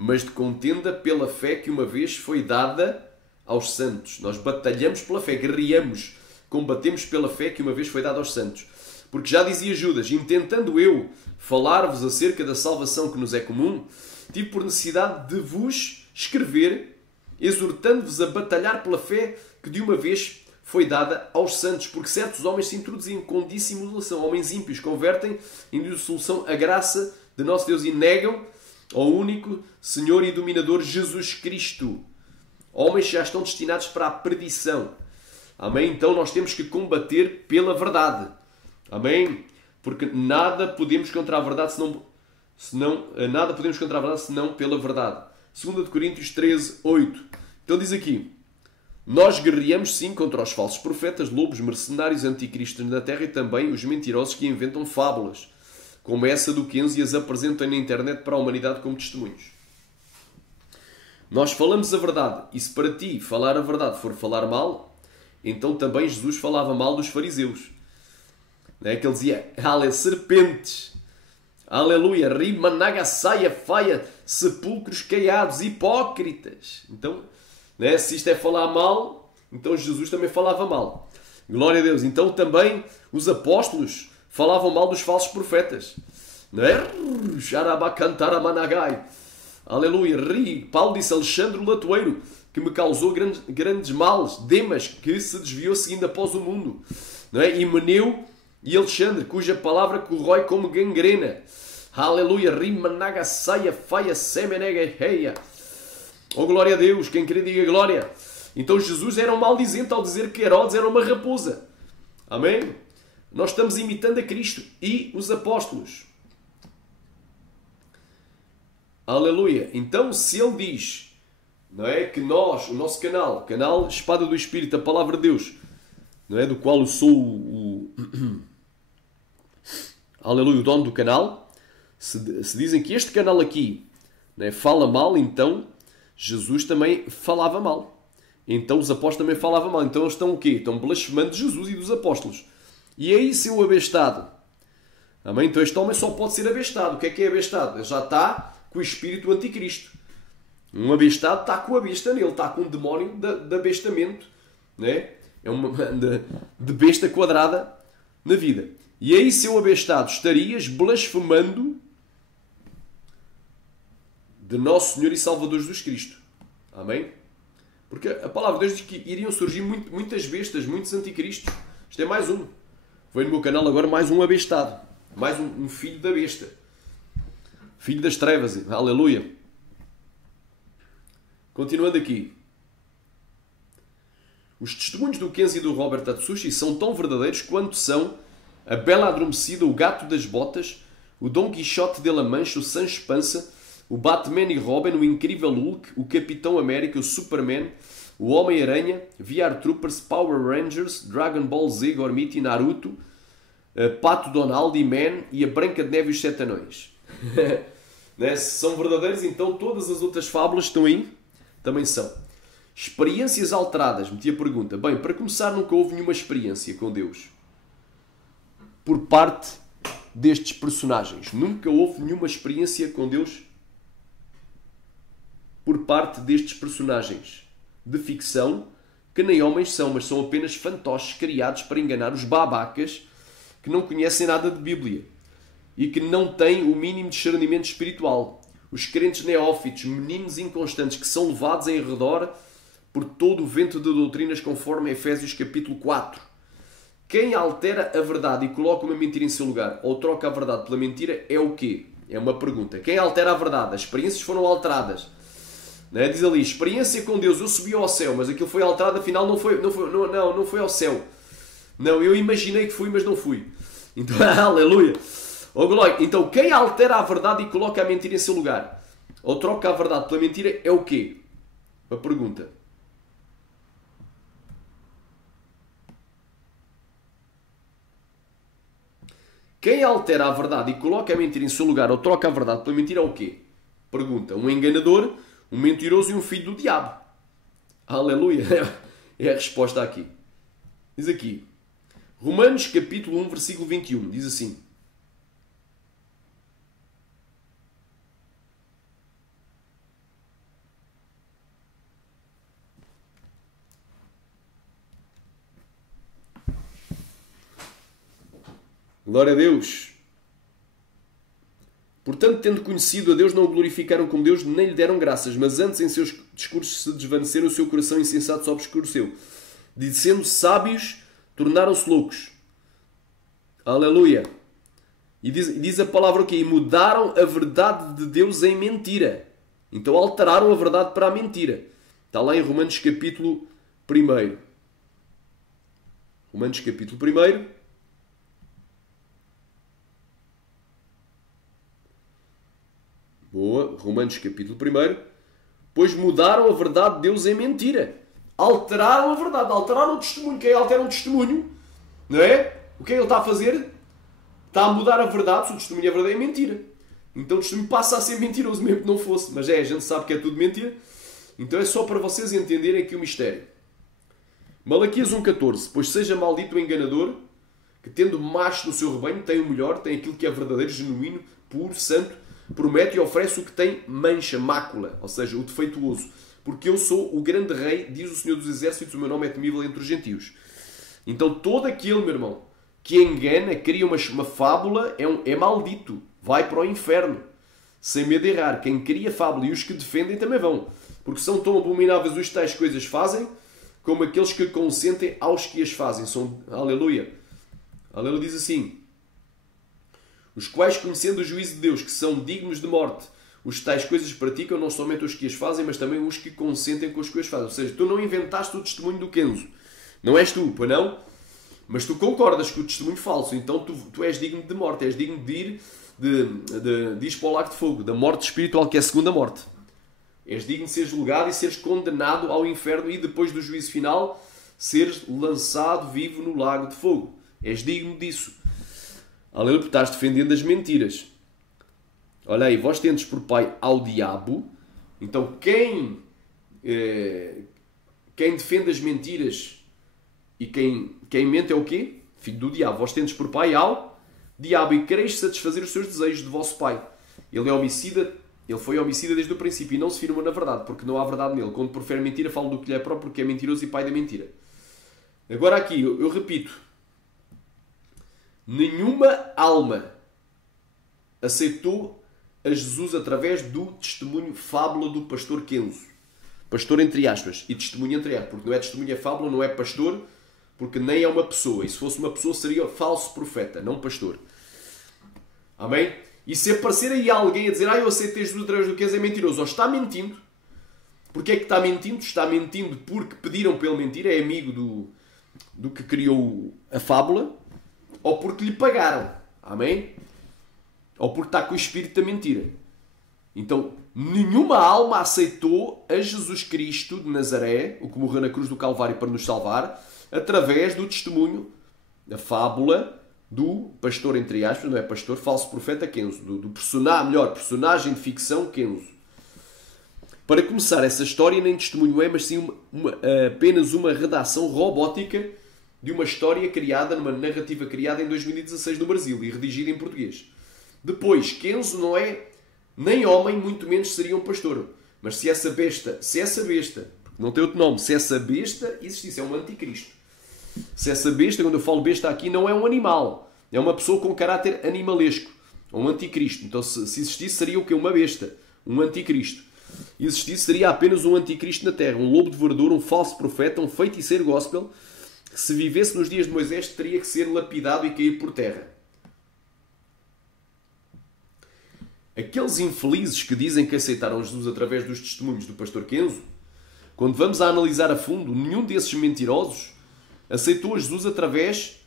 Mas de contenda pela fé que uma vez foi dada aos santos. Nós batalhamos pela fé, guerreamos, combatemos pela fé que uma vez foi dada aos santos. Porque já dizia Judas, intentando eu falar-vos acerca da salvação que nos é comum, tive por necessidade de vos escrever, exortando-vos a batalhar pela fé que de uma vez foi dada aos santos, porque certos homens se introduzem com dissimulação, homens ímpios, convertem em dissolução a graça de nosso Deus e negam ao único Senhor e Dominador Jesus Cristo. Homens que já estão destinados para a perdição. Amém? Então nós temos que combater pela verdade. Amém? Porque nada podemos contra a verdade nada podemos contra a verdade senão pela verdade. 2 de Coríntios 13, 8. Então diz aqui: nós guerreamos sim contra os falsos profetas, lobos, mercenários, anticristos na terra e também os mentirosos que inventam fábulas, como essa do Kenzo, e as apresentam na internet para a humanidade como testemunhos. Nós falamos a verdade, e se para ti falar a verdade for falar mal, então também Jesus falava mal dos fariseus. Não é que ele dizia, serpentes, aleluia, rima, naga, saia, faia, sepulcros caiados, hipócritas. Então, né, se isto é falar mal, então Jesus também falava mal. Glória a Deus. Então também os apóstolos falavam mal dos falsos profetas. Não é? Xarabacantara-managai. Aleluia. Paulo disse, Alexandre o Latoeiro, que me causou grandes males. Demas, que se desviou seguindo após o mundo. Não é? Himeneu e Alexandre, cuja palavra corrói como gangrena. Aleluia. Rimanaga, saia, faia, semenega, reia. Oh, glória a Deus. Quem queria diga glória. Então Jesus era um maldizente ao dizer que Herodes era uma raposa. Amém? Nós estamos imitando a Cristo e os apóstolos. Aleluia. Então, se ele diz, não é, que nós, o nosso canal Espada do Espírito, a Palavra de Deus, não é, do qual eu sou aleluia, o dono do canal, se dizem que este canal aqui, não é, fala mal, então Jesus também falava mal. Então os apóstolos também falavam mal. Então eles estão o quê? Estão blasfemando de Jesus e dos apóstolos. E aí seu abestado. Amém? Então este homem só pode ser abestado. O que é abestado? Ele já está com o espírito do anticristo. Um abestado está com a besta nele. Está com um demónio de abestamento. Né? É uma de besta quadrada na vida. E aí seu abestado estarias blasfemando de Nosso Senhor e Salvador Jesus Cristo. Amém? Porque a palavra de Deus diz que iriam surgir muitas bestas, muitos anticristos. Isto é mais um. Foi no meu canal agora mais um abestado. Mais um filho da besta. Filho das trevas. Aleluia. Continuando aqui. Os testemunhos do Kenzo e do Robert Atsushi são tão verdadeiros quanto são a Bela Adormecida, o Gato das Botas, o Dom Quixote de La Mancha, o Sancho Panza, o Batman e Robin, o Incrível Hulk, o Capitão América, o Superman, o Homem-Aranha, VR Troopers, Power Rangers, Dragon Ball Z, Gormiti e Naruto, Pato Donald e Man e a Branca de Neve e os Sete Anões. Né? Se são verdadeiros, então todas as outras fábulas estão aí, também são. Experiências alteradas, meti a pergunta. Bem, para começar, nunca houve nenhuma experiência com Deus por parte destes personagens. Nunca houve nenhuma experiência com Deus por parte destes personagens de ficção, que nem homens são, mas são apenas fantoches criados para enganar os babacas que não conhecem nada de Bíblia e que não têm o mínimo discernimento espiritual. Os crentes neófitos, meninos inconstantes que são levados em redor por todo o vento de doutrinas, conforme Efésios capítulo 4. Quem altera a verdade e coloca uma mentira em seu lugar ou troca a verdade pela mentira é o quê? É uma pergunta. Quem altera a verdade? As experiências foram alteradas. Não é? Diz ali, experiência com Deus, eu subi ao céu, mas aquilo foi alterado, afinal não foi ao céu. Não, eu imaginei que fui, mas não fui. Então, aleluia. Oh, glória. Então, quem altera a verdade e coloca a mentira em seu lugar, ou troca a verdade pela mentira, é o quê? Uma pergunta. Quem altera a verdade e coloca a mentira em seu lugar, ou troca a verdade pela mentira, é o quê? Pergunta. Um enganador, um mentiroso e um filho do diabo. Aleluia. É a resposta aqui. Diz aqui. Romanos capítulo 1, versículo 21. Diz assim. Glória a Deus. Portanto, tendo conhecido a Deus, não o glorificaram como Deus, nem lhe deram graças, mas antes em seus discursos se desvaneceram, o seu coração insensato se obscureceu. Sendo sábios, tornaram-se loucos. Aleluia. E diz a palavra aqui, mudaram a verdade de Deus em mentira. Então alteraram a verdade para a mentira. Está lá em Romanos capítulo 1. Romanos capítulo 1. Boa. Romanos capítulo 1. Pois mudaram a verdade de Deus em mentira. Alteraram a verdade. Alteraram o testemunho. Quem altera um testemunho, não é? O que é que ele está a fazer? Está a mudar a verdade. Se o testemunho é verdade, é mentira. Então o testemunho passa a ser mentiroso, mesmo que não fosse. Mas a gente sabe que é tudo mentira. Então é só para vocês entenderem aqui o mistério. Malaquias 1,14. Pois seja maldito o enganador, que tendo macho no seu rebanho, tem o melhor, tem aquilo que é verdadeiro, genuíno, puro, santo, promete e oferece o que tem mancha, mácula, ou seja, o defeituoso. Porque eu sou o grande rei, diz o Senhor dos Exércitos, o meu nome é temível entre os gentios. Então todo aquele, meu irmão, que engana, cria uma fábula, é maldito. Vai para o inferno. Sem medo de errar. Quem cria fábula e os que defendem também vão. Porque são tão abomináveis os tais coisas fazem, como aqueles que consentem aos que as fazem. São, aleluia. Aleluia diz assim: os quais, conhecendo o juízo de Deus, que são dignos de morte, os tais coisas praticam, não somente os que as fazem, mas também os que consentem com os que as fazem. Ou seja, tu não inventaste o testemunho do Kenzo. Não és tu, pois não? Mas tu concordas com o testemunho falso. Então tu és digno de morte. És digno de ir de ir para o lago de fogo. Da morte espiritual, que é a segunda morte. És digno de ser julgado e seres condenado ao inferno e depois do juízo final seres lançado vivo no lago de fogo. És digno disso. Aleluia, porque estás defendendo as mentiras. Olha aí, vós tendes por pai ao diabo. Então quem defende as mentiras e quem mente é o quê? Filho do diabo. Vós tendes por pai ao diabo e quereis satisfazer os seus desejos de vosso pai. Ele é homicida. Ele foi homicida desde o princípio e não se firma na verdade, porque não há verdade nele. Quando profere mentira, fala do que lhe é próprio, porque é mentiroso e pai da mentira. Agora aqui, eu repito. Nenhuma alma aceitou a Jesus através do testemunho fábula do pastor Kenzo. Pastor entre aspas. E testemunho entre aspas. Porque não é testemunho, é fábula, não é pastor, porque nem é uma pessoa. E se fosse uma pessoa, seria falso profeta, não pastor. Amém? E se aparecer aí alguém a dizer eu aceitei Jesus através do Kenzo, é mentiroso. Ou está mentindo. Porquê é que está mentindo? Está mentindo porque pediram para ele mentir. É amigo do que criou a fábula. Ou porque lhe pagaram. Amém? Ou porque está com o espírito da mentira. Então, nenhuma alma aceitou a Jesus Cristo de Nazaré, o que morreu na cruz do Calvário para nos salvar, através do testemunho, da fábula do pastor, entre aspas, não é pastor, falso profeta Kenzo, do personagem de ficção Kenzo. Para começar, essa história nem testemunho é, mas sim apenas uma redação robótica de uma história criada, numa narrativa criada em 2016 no Brasil e redigida em português. Depois, Kenzo não é nem homem, muito menos seria um pastor. Mas se essa besta, porque não tem outro nome, se essa besta existisse, é um anticristo. Se essa besta, quando eu falo besta aqui, não é um animal. É uma pessoa com caráter animalesco. Um anticristo. Então, se existisse, seria o quê? Uma besta. Um anticristo. E existisse, seria apenas um anticristo na terra. Um lobo de verdura, um falso profeta, um feiticeiro gospel, que se vivesse nos dias de Moisés, teria que ser lapidado e cair por terra. Aqueles infelizes que dizem que aceitaram Jesus através dos testemunhos do pastor Kenzo, quando vamos a analisar a fundo, nenhum desses mentirosos aceitou a Jesus através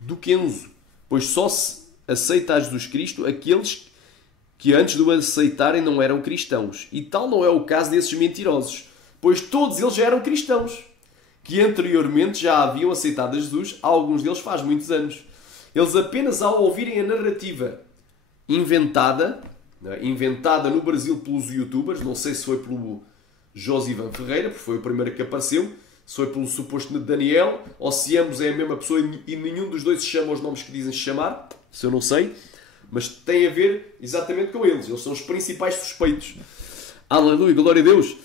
do Kenzo, pois só se aceita a Jesus Cristo aqueles que antes de o aceitarem não eram cristãos. E tal não é o caso desses mentirosos, pois todos eles já eram cristãos, que anteriormente já haviam aceitado a Jesus, alguns deles faz muitos anos. Eles apenas ao ouvirem a narrativa inventada no Brasil pelos youtubers, não sei se foi pelo Josivan Ferreira, porque foi o primeiro que apareceu, se foi pelo suposto Daniel, ou se ambos é a mesma pessoa e nenhum dos dois se chama os nomes que dizem se chamar, se eu não sei, mas tem a ver exatamente com eles. Eles são os principais suspeitos. Aleluia, glória a Deus.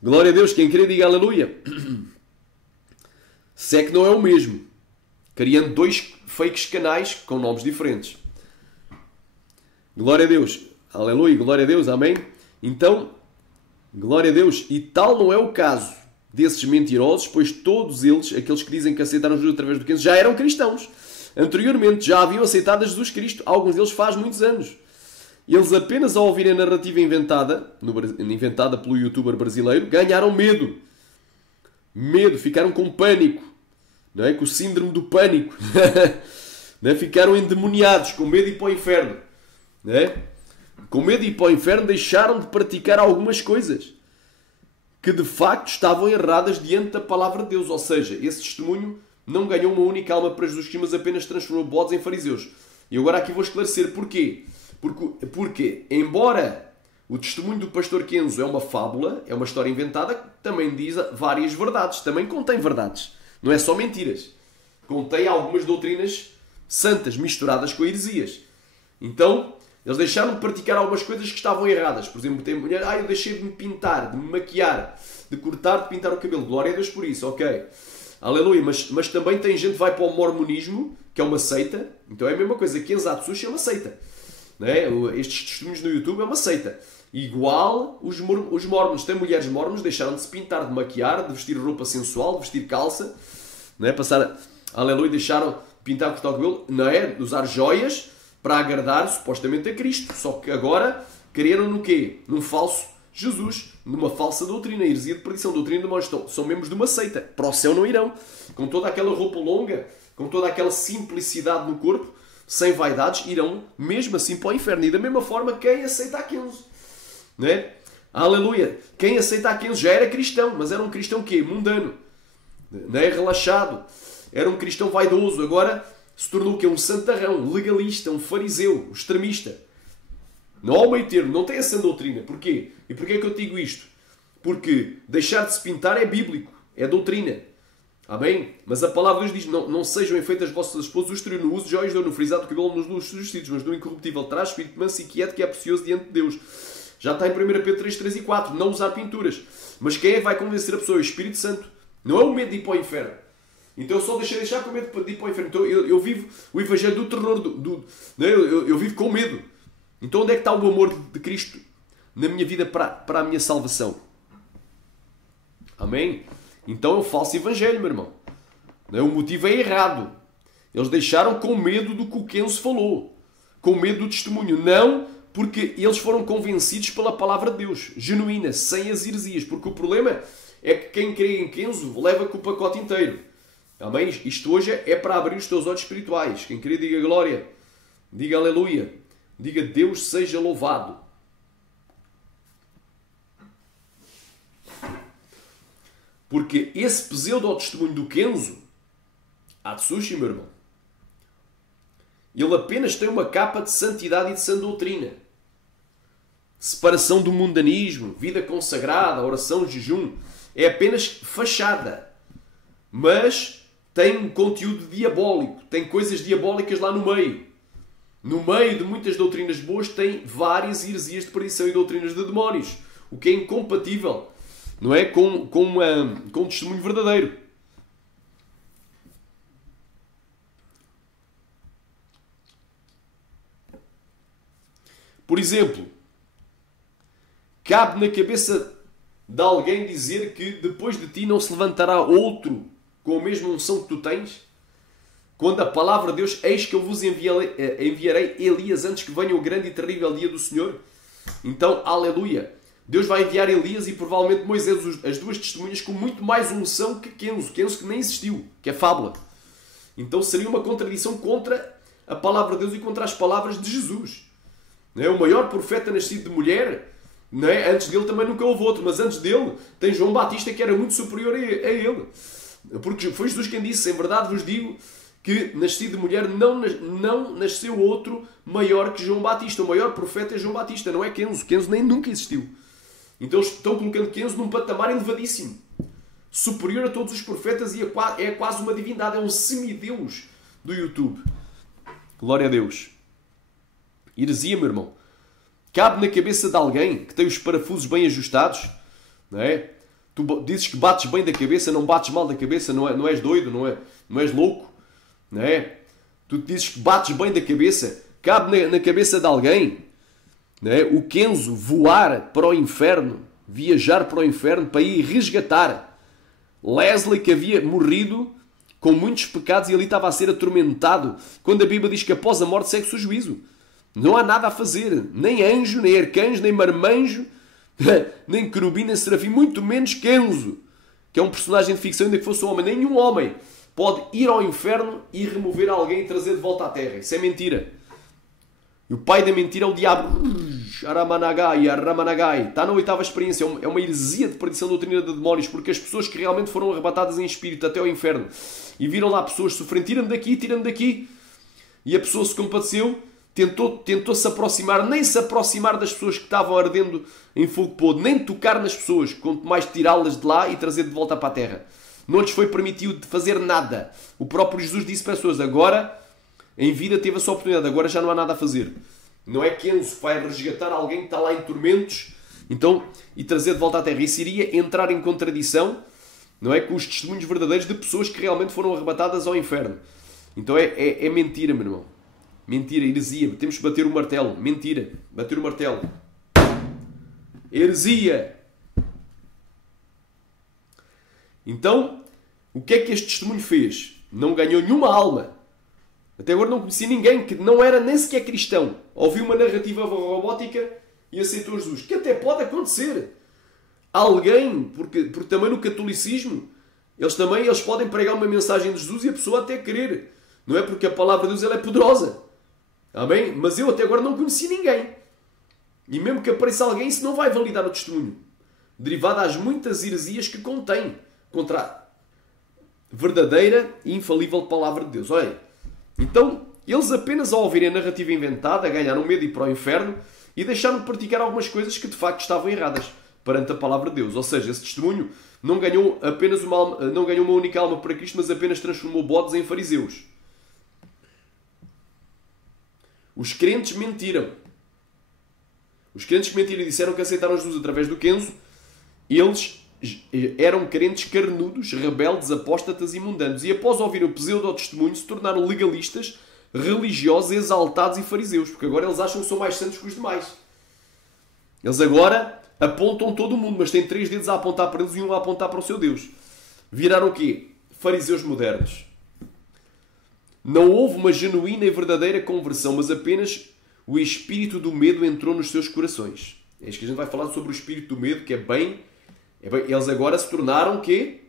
Glória a Deus, quem crê diga aleluia. Se é que não é o mesmo, criando dois fakes canais com nomes diferentes. Glória a Deus. Aleluia, glória a Deus, amém? Então, glória a Deus. E tal não é o caso desses mentirosos, pois todos eles, aqueles que dizem que aceitaram Jesus através do Kenzo, já eram cristãos. Anteriormente, já haviam aceitado a Jesus Cristo. Alguns deles faz muitos anos. E eles apenas ao ouvirem a narrativa inventada pelo youtuber brasileiro, ganharam medo. Ficaram com pânico. Não é? Com o síndrome do pânico. Não é? Ficaram endemoniados, com medo de ir para o inferno. Não é? com medo de ir para o inferno, deixaram de praticar algumas coisas que de facto estavam erradas diante da palavra de Deus. Ou seja, esse testemunho não ganhou uma única alma para Jesus Cristo, mas apenas transformou bodes em fariseus. E agora aqui vou esclarecer porquê. Porque embora o testemunho do pastor Kenzo é uma fábula, é uma história inventada, também diz várias verdades, também contém verdades. Não é só mentiras. Contém algumas doutrinas santas misturadas com heresias. Então, eles deixaram de praticar algumas coisas que estavam erradas. Por exemplo, tem mulher, eu deixei de me pintar, de me maquiar, de cortar, de pintar o cabelo. Glória a Deus por isso, ok. Aleluia. Mas também tem gente que vai para o mormonismo, que é uma seita. Então é a mesma coisa. Kenzo Atsushi é uma seita. Não é? Estes testemunhos no YouTube é uma seita. Igual os mormons. Tem mulheres mormons, deixaram de se pintar, de maquiar, de vestir roupa sensual, de vestir calça. Não é? Aleluia, deixaram de pintar, cortar o cabelo. Não é? De usar joias para agradar supostamente a Cristo. Só que agora creram no quê? Num falso Jesus, numa falsa doutrina, heresia de perdição, doutrina de demónios. São membros de uma seita. Para o céu não irão. Com toda aquela roupa longa, com toda aquela simplicidade no corpo, sem vaidades, irão mesmo assim para o inferno. E da mesma forma, quem aceita a Kenzo, não é? Aleluia! Quem aceita a Kenzo já era cristão, mas era um cristão quê? Mundano, não é? Relaxado. Era um cristão vaidoso. Agora se tornou o quê? Um santarrão, legalista, um fariseu, um extremista. Não há o meio termo, não tem essa doutrina. Porquê? E porquê é que eu digo isto? Porque deixar de se pintar é bíblico, é doutrina. Amém? Mas a palavra de Deus diz, não sejam enfeitas as vossas esposas o exterior no uso de joias, no frisado, cabelo, nos luxos dos vestidos, mas do incorruptível traz espírito manso e quieto, que é precioso diante de Deus. Já está em 1 Pedro 3, 3 e 4. Não usar pinturas. Mas quem é que vai convencer a pessoa? O Espírito Santo. Não é o medo de ir para o inferno. Então eu só deixar com medo de ir para o inferno. Então eu vivo o evangelho do terror. Eu vivo com medo. Então onde é que está o amor de Cristo na minha vida para a minha salvação? Amém? Então é um falso evangelho, meu irmão. O motivo é errado. Eles deixaram com medo do que o Kenzo falou. Com medo do testemunho. Não porque eles foram convencidos pela palavra de Deus. Genuína, sem as heresias. Porque o problema é que quem crê em Kenzo leva com o pacote inteiro. Amém? Isto hoje é para abrir os teus olhos espirituais. Quem crê, diga glória. Diga aleluia. Diga Deus seja louvado. Porque esse pseudo-testemunho do Kenzo Atsushi, meu irmão, ele apenas tem uma capa de santidade e de sã doutrina. Separação do mundanismo, vida consagrada, oração, jejum. É apenas fachada. Mas tem um conteúdo diabólico. Tem coisas diabólicas lá no meio. No meio de muitas doutrinas boas tem várias heresias de perdição e doutrinas de demónios. O que é incompatível, não é? Com um testemunho verdadeiro. Por exemplo, cabe na cabeça de alguém dizer que depois de ti não se levantará outro com a mesma unção que tu tens? Quando a palavra de Deus, eis que eu vos enviarei Elias antes que venha o grande e terrível dia do Senhor. Então, aleluia. Deus vai enviar Elias e provavelmente Moisés, as duas testemunhas, com muito mais unção que Kenzo. Kenzo que nem existiu, que é fábula. Então seria uma contradição contra a palavra de Deus e contra as palavras de Jesus. Não é? O maior profeta nascido de mulher, não é? Antes dele também nunca houve outro, mas antes dele tem João Batista que era muito superior a ele. Porque foi Jesus quem disse, em verdade vos digo, que nascido de mulher não nasceu outro maior que João Batista. O maior profeta é João Batista, não é Kenzo. Kenzo nem nunca existiu. Então eles estão colocando Kenzo num patamar elevadíssimo. Superior a todos os profetas e é quase uma divindade. É um semideus do YouTube. Glória a Deus. Heresia, meu irmão. Cabe na cabeça de alguém que tem os parafusos bem ajustados, não é? Tu dizes que bates bem da cabeça, não bates mal da cabeça, não és doido, não és louco, não é? Tu dizes que bates bem da cabeça, cabe na cabeça de alguém, não é? O Kenzo voar para o inferno, viajar para o inferno para ir resgatar Leslie, que havia morrido com muitos pecados e ali estava a ser atormentado, quando a Bíblia diz que após a morte segue-se o juízo. Não há nada a fazer, nem anjo, nem arcanjo, nem marmanjo, nem querubim, nem serafim, muito menos Kenzo, que é um personagem de ficção, ainda que fosse um homem. Nenhum homem pode ir ao inferno e remover alguém e trazer de volta à terra. Isso é mentira. E o pai da mentira é o diabo. Aramanagai, Aramanagai. Está na oitava experiência. É uma heresia de perdição da doutrina de demónios, porque as pessoas que realmente foram arrebatadas em espírito até ao inferno e viram lá pessoas sofrendo, tira-me daqui, e a pessoa se compadeceu, tentou se aproximar, nem se aproximar das pessoas que estavam ardendo em fogo podre, nem tocar nas pessoas, quanto mais tirá-las de lá e trazer de volta para a terra. Não lhes foi permitido fazer nada. O próprio Jesus disse para as pessoas, agora, em vida teve a sua oportunidade, agora já não há nada a fazer. Não é Kenzo que vai resgatar alguém que está lá em tormentos, então, e trazer de volta à terra. Isso iria entrar em contradição, não é, com os testemunhos verdadeiros de pessoas que realmente foram arrebatadas ao inferno. Então é mentira, meu irmão. Mentira, heresia. Temos que bater o martelo. Mentira. Bater o martelo. Heresia. Então, o que é que este testemunho fez? Não ganhou nenhuma alma. Até agora não conheci ninguém que não era nem sequer cristão. Ouviu uma narrativa robótica e aceitou Jesus. Que até pode acontecer. Alguém, porque também no catolicismo, eles podem pregar uma mensagem de Jesus e a pessoa até querer. Não é porque a palavra de Deus ela é poderosa. Amém? Mas eu até agora não conheci ninguém. E mesmo que apareça alguém, isso não vai validar o testemunho. Derivado às muitas heresias que contém contra a verdadeira e infalível palavra de Deus. Olha, então, eles apenas ao ouvirem a narrativa inventada, ganharam medo de ir para o inferno e deixaram de praticar algumas coisas que de facto estavam erradas perante a palavra de Deus. Ou seja, esse testemunho não ganhou uma única alma para Cristo, mas apenas transformou bodes em fariseus. Os crentes mentiram. Os crentes que mentiram e disseram que aceitaram Jesus através do Kenzo, eles eram crentes carnudos, rebeldes, apóstatas e mundanos. E após ouvir o pseudo-testemunho, se tornaram legalistas, religiosos, exaltados e fariseus. Porque agora eles acham que são mais santos que os demais. Eles agora apontam todo o mundo, mas têm 3 dedos a apontar para eles e um a apontar para o seu Deus. Viraram o quê? Fariseus modernos. Não houve uma genuína e verdadeira conversão, mas apenas o espírito do medo entrou nos seus corações. É isso que a gente vai falar sobre o espírito do medo, que é bem... Eles agora se tornaram o quê?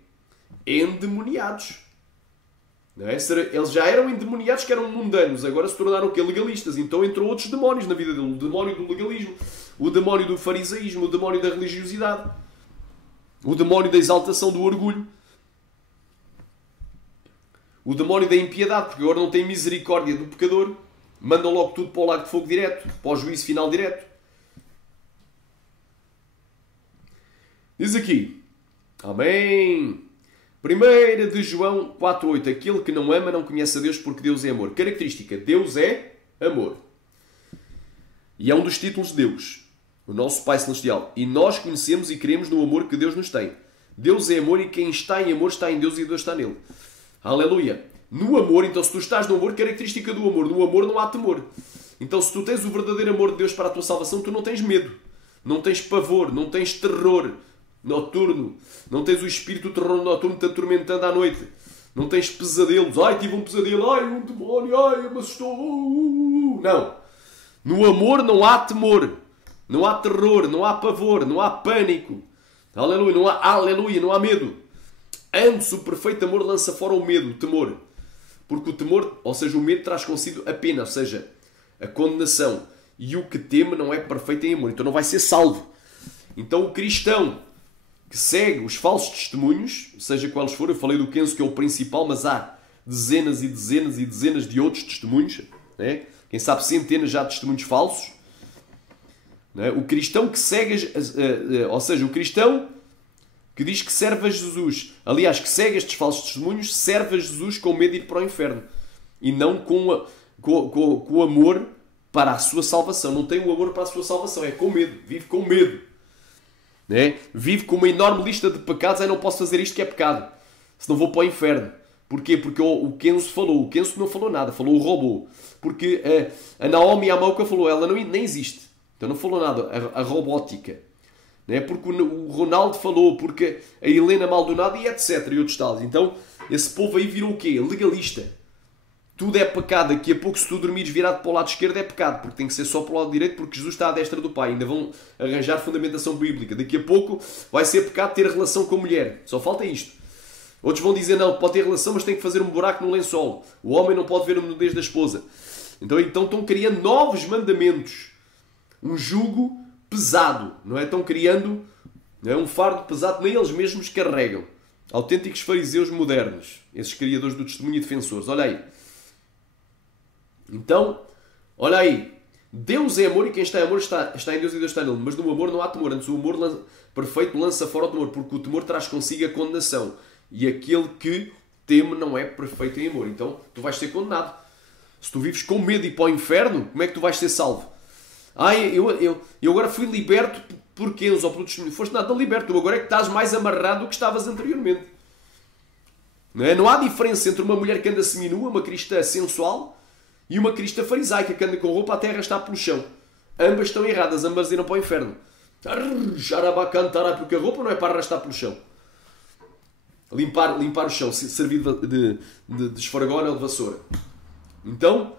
Endemoniados. Não é? Eles já eram endemoniados, que eram mundanos, agora se tornaram o quê? Legalistas. Então entrou outros demónios na vida dele. O demónio do legalismo, o demónio do farisaísmo, o demónio da religiosidade, o demónio da exaltação do orgulho, o demónio da impiedade, porque agora não tem misericórdia do pecador, mandam logo tudo para o lago de fogo direto, para o juízo final direto. Diz aqui, amém. 1 de João 4,8. Aquele que não ama não conhece a Deus, porque Deus é amor. Característica, Deus é amor. E é um dos títulos de Deus, o nosso Pai Celestial. E nós conhecemos e cremos no amor que Deus nos tem. Deus é amor e quem está em amor está em Deus e Deus está nele. Aleluia. No amor, então se tu estás no amor, característica do amor. No amor não há temor. Então se tu tens o verdadeiro amor de Deus para a tua salvação, tu não tens medo. Não tens pavor, não tens terror noturno, não tens o espírito do terror noturno te atormentando à noite, não tens pesadelos, ai tive um pesadelo, ai um demónio, ai me assustou, não, no amor não há temor, não há terror, não há pavor, não há pânico, aleluia, não há medo. Antes o perfeito amor lança fora o medo, o temor, porque o temor, ou seja, o medo traz consigo a pena, ou seja, a condenação, e o que teme não é perfeito em amor, então não vai ser salvo. Então o cristão que segue os falsos testemunhos, seja quais forem, eu falei do Kenzo que é o principal, mas há dezenas e dezenas e dezenas de outros testemunhos, né? Quem sabe centenas já de testemunhos falsos, né? O cristão que segue, ou seja, o cristão que diz que serve a Jesus, aliás, que segue estes falsos testemunhos, serve a Jesus com medo de ir para o inferno e não com o amor para a sua salvação. Não tem o amor para a sua salvação, é com medo, vive com medo. Né? Vive com uma enorme lista de pecados. Eu não posso fazer isto que é pecado, senão vou para o inferno. Porquê? Porque o Kenzo falou. O Kenzo não falou nada, falou o robô. Porque a Naomi Amauca falou, ela nem existe. Então não falou nada, a robótica. Né? Porque o Ronaldo falou, porque a Helena Maldonado e etc. E outros tales. Então esse povo aí virou o quê? Legalista. Tudo é pecado. Daqui a pouco, se tu dormires virado para o lado esquerdo, é pecado. Porque tem que ser só para o lado direito, porque Jesus está à destra do Pai. Ainda vão arranjar fundamentação bíblica. Daqui a pouco vai ser pecado ter relação com a mulher. Só falta isto. Outros vão dizer, não, pode ter relação, mas tem que fazer um buraco no lençol. O homem não pode ver a nudez da esposa. Então estão criando novos mandamentos. Um jugo pesado. Não é? Estão criando, não é, um fardo pesado que nem eles mesmos carregam. Autênticos fariseus modernos. Esses criadores do testemunho e defensores. Olha aí. Então, olha aí. Deus é amor e quem está em amor está em Deus e Deus está nele. Mas no amor não há temor. Antes o amor perfeito lança fora o temor. Porque o temor traz consigo a condenação. E aquele que teme não é perfeito em amor. Então tu vais ser condenado. Se tu vives com medo e ir para o inferno, como é que tu vais ser salvo? Eu agora fui liberto por Kenzo ou pelo testemunho. Foste nada liberto. Tu agora é que estás mais amarrado do que estavas anteriormente. Não é? Não há diferença entre uma mulher que anda seminua, uma cristã sensual, e uma cristã farisaica que anda com roupa até arrastar pelo chão. Ambas estão erradas. Ambas irão para o inferno. Porque a roupa não é para arrastar pelo chão. Limpar o chão, servir de esfregona ou de vassoura. Então,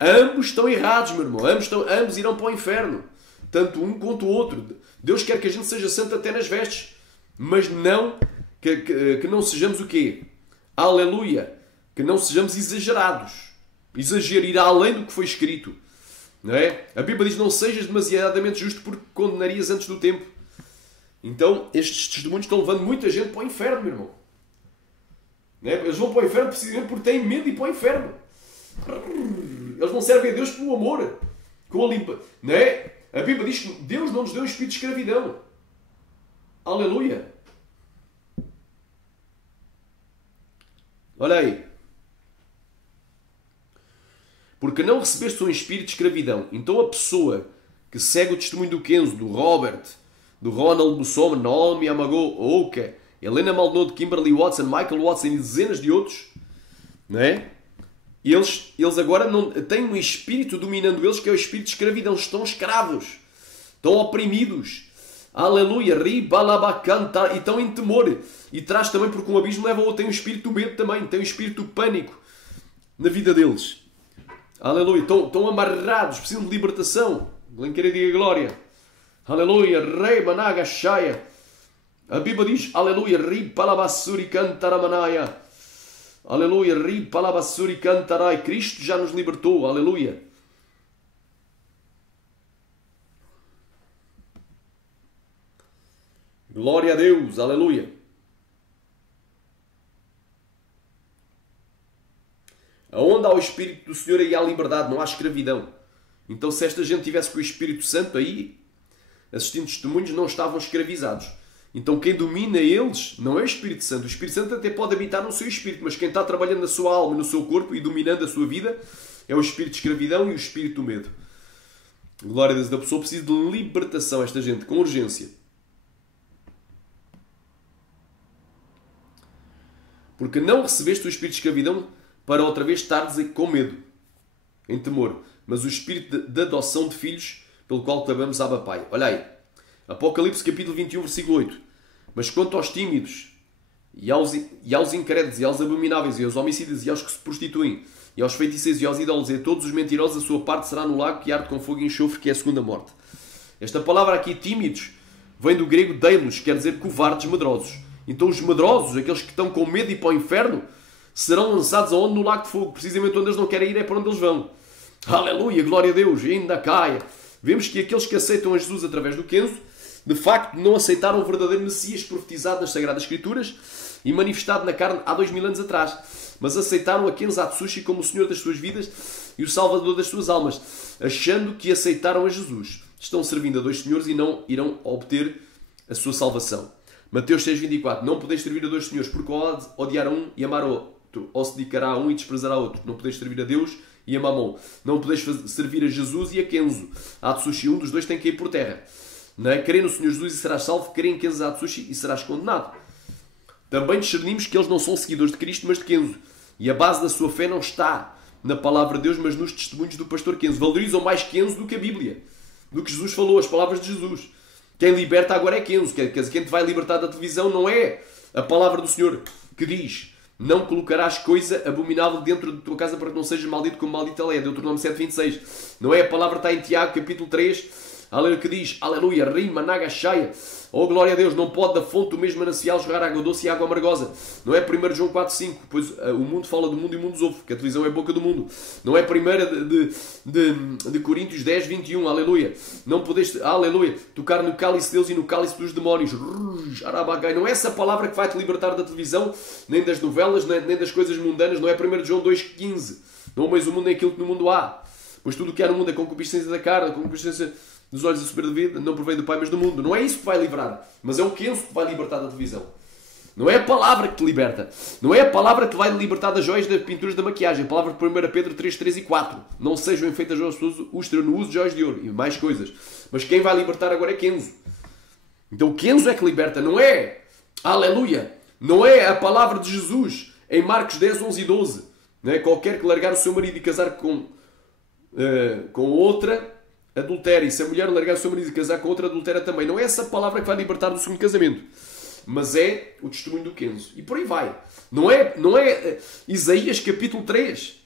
ambos estão errados, meu irmão. Ambos irão para o inferno. Tanto um quanto o outro. Deus quer que a gente seja santo até nas vestes. Mas não que não sejamos o quê? Aleluia! Que não sejamos exagerados. Exagero irá além do que foi escrito. Não é? A Bíblia diz: não sejas demasiadamente justo porque condenarias antes do tempo. Então, estes testemunhos estão levando muita gente para o inferno, meu irmão. Não é? Eles vão para o inferno precisamente porque têm medo de ir para o inferno. Eles não servem a Deus pelo amor. Com a limpa. Não é? A Bíblia diz que Deus não nos deu um espírito de escravidão. Aleluia! Olha aí. Porque não recebeste um espírito de escravidão. Então a pessoa que segue o testemunho do Kenzo, do Robert, do Ronald Bussoman, Naomi Yamago, Oka, Helena Maldonado, Kimberly Watson, Michael Watson e dezenas de outros, não é? Eles agora não têm um espírito dominando eles, que é o espírito de escravidão. Estão escravos. Estão oprimidos. Aleluia. Ribalabacanta. E estão em temor. E traz também, porque um abismo leva ao outro. Tem um espírito do medo também. Tem um espírito do pânico na vida deles. Aleluia. Estão amarrados. Precisam de libertação. Quem queira diga glória. Aleluia. Rei Managa Shaya. A Bíblia diz, aleluia. Ripalabassuri Cantaramanaya. Aleluia, Ripalabassuri cantarai. Cristo já nos libertou, aleluia. Glória a Deus, aleluia. Aonde há o Espírito do Senhor, aí há liberdade, não há escravidão. Então, se esta gente tivesse com o Espírito Santo aí, assistindo testemunhos, não estavam escravizados. Então quem domina eles não é o Espírito Santo. O Espírito Santo até pode habitar no seu espírito, mas quem está trabalhando na sua alma e no seu corpo e dominando a sua vida é o espírito de escravidão e o espírito do medo. Glória a Deus. A pessoa precisa de libertação, esta gente, com urgência. Porque não recebeste o espírito de escravidão para outra vez estares com medo, em temor, mas o espírito de adoção de filhos, pelo qual clamamos Abba Pai. Olha aí. Apocalipse capítulo 21, versículo 8. Mas quanto aos tímidos, e aos incrédulos, e aos abomináveis, e aos homicidas, e aos que se prostituem, e aos feiticeiros, e aos ídolos, e a todos os mentirosos, a sua parte será no lago que arde com fogo e enxofre, que é a segunda morte. Esta palavra aqui, tímidos, vem do grego deilos, quer dizer covardes, medrosos. Então os medrosos, aqueles que estão com medo de ir para o inferno, serão lançados aonde? No lago de fogo. Precisamente onde eles não querem ir é para onde eles vão. Aleluia, glória a Deus, ainda caia. Vemos que aqueles que aceitam a Jesus através do Kenzo, de facto, não aceitaram o verdadeiro Messias profetizado nas Sagradas Escrituras e manifestado na carne há 2000 anos atrás. Mas aceitaram a Kenzo Atsushi como o Senhor das suas vidas e o Salvador das suas almas, achando que aceitaram a Jesus. Estão servindo a dois senhores e não irão obter a sua salvação. Mateus 6,24. Não podeis servir a dois senhores, porque odiar a um e amar outro, ou se dedicará a um e desprezará outro. Não podeis servir a Deus e a Mamon. Não podeis servir a Jesus e a Kenzo Atsushi. Um dos dois tem que ir por terra. Não é? Crê no Senhor Jesus e serás salvo, crê em Kenzo Atsushi e serás condenado. Também discernimos que eles não são seguidores de Cristo, mas de Kenzo. E a base da sua fé não está na palavra de Deus, mas nos testemunhos do pastor Kenzo. Valorizam mais Kenzo do que a Bíblia, do que Jesus falou, as palavras de Jesus. Quem liberta agora é Kenzo. Quer dizer, quem te vai libertar da televisão não é a palavra do Senhor, que diz: não colocarás coisa abominável dentro de tua casa para que não sejas maldito como maldito ela é. Deuteronômio 7,26. Não é a palavra que está em Tiago, capítulo 3, aleluia, que diz, aleluia, rima, nagashaya, oh glória a Deus, não pode da fonte do mesmo manancial jorrar água doce e água amargosa. Não é 1 João 4,5, pois o mundo fala do mundo e o mundo os ouve, porque a televisão é a boca do mundo. Não é 1 de Coríntios 10, 21, aleluia. Não podeste, aleluia, tocar no cálice de Deus e no cálice dos demónios. Não é essa palavra que vai te libertar da televisão, nem das novelas, nem das coisas mundanas. Não é 1 João 2,15. Não ameis o mundo nem aquilo que no mundo há. Pois tudo o que há no mundo é concupiscência da carne, concupiscência dos olhos da soberba da vida, não provém do Pai, mas do mundo. Não é isso que vai livrar, mas é o Kenzo que vai libertar da televisão. Não é a palavra que te liberta. Não é a palavra que vai libertar das joias, das pinturas, da maquiagem. A palavra de 1 Pedro 3, 3 e 4. Não sejam enfeitas as pessoas o exterior no uso de joias de ouro e mais coisas. Mas quem vai libertar agora é Kenzo. Então o Kenzo é que liberta, não é? Aleluia! Não é a palavra de Jesus em Marcos 10, 11 e 12. Não é? Qualquer que largar o seu marido e casar com outra, adultéria. E se a mulher largar o seu marido e casar com outra, adultéria também. Não é essa palavra que vai libertar do segundo casamento, mas é o testemunho do Kenzo. E por aí vai. Não é Isaías capítulo 3.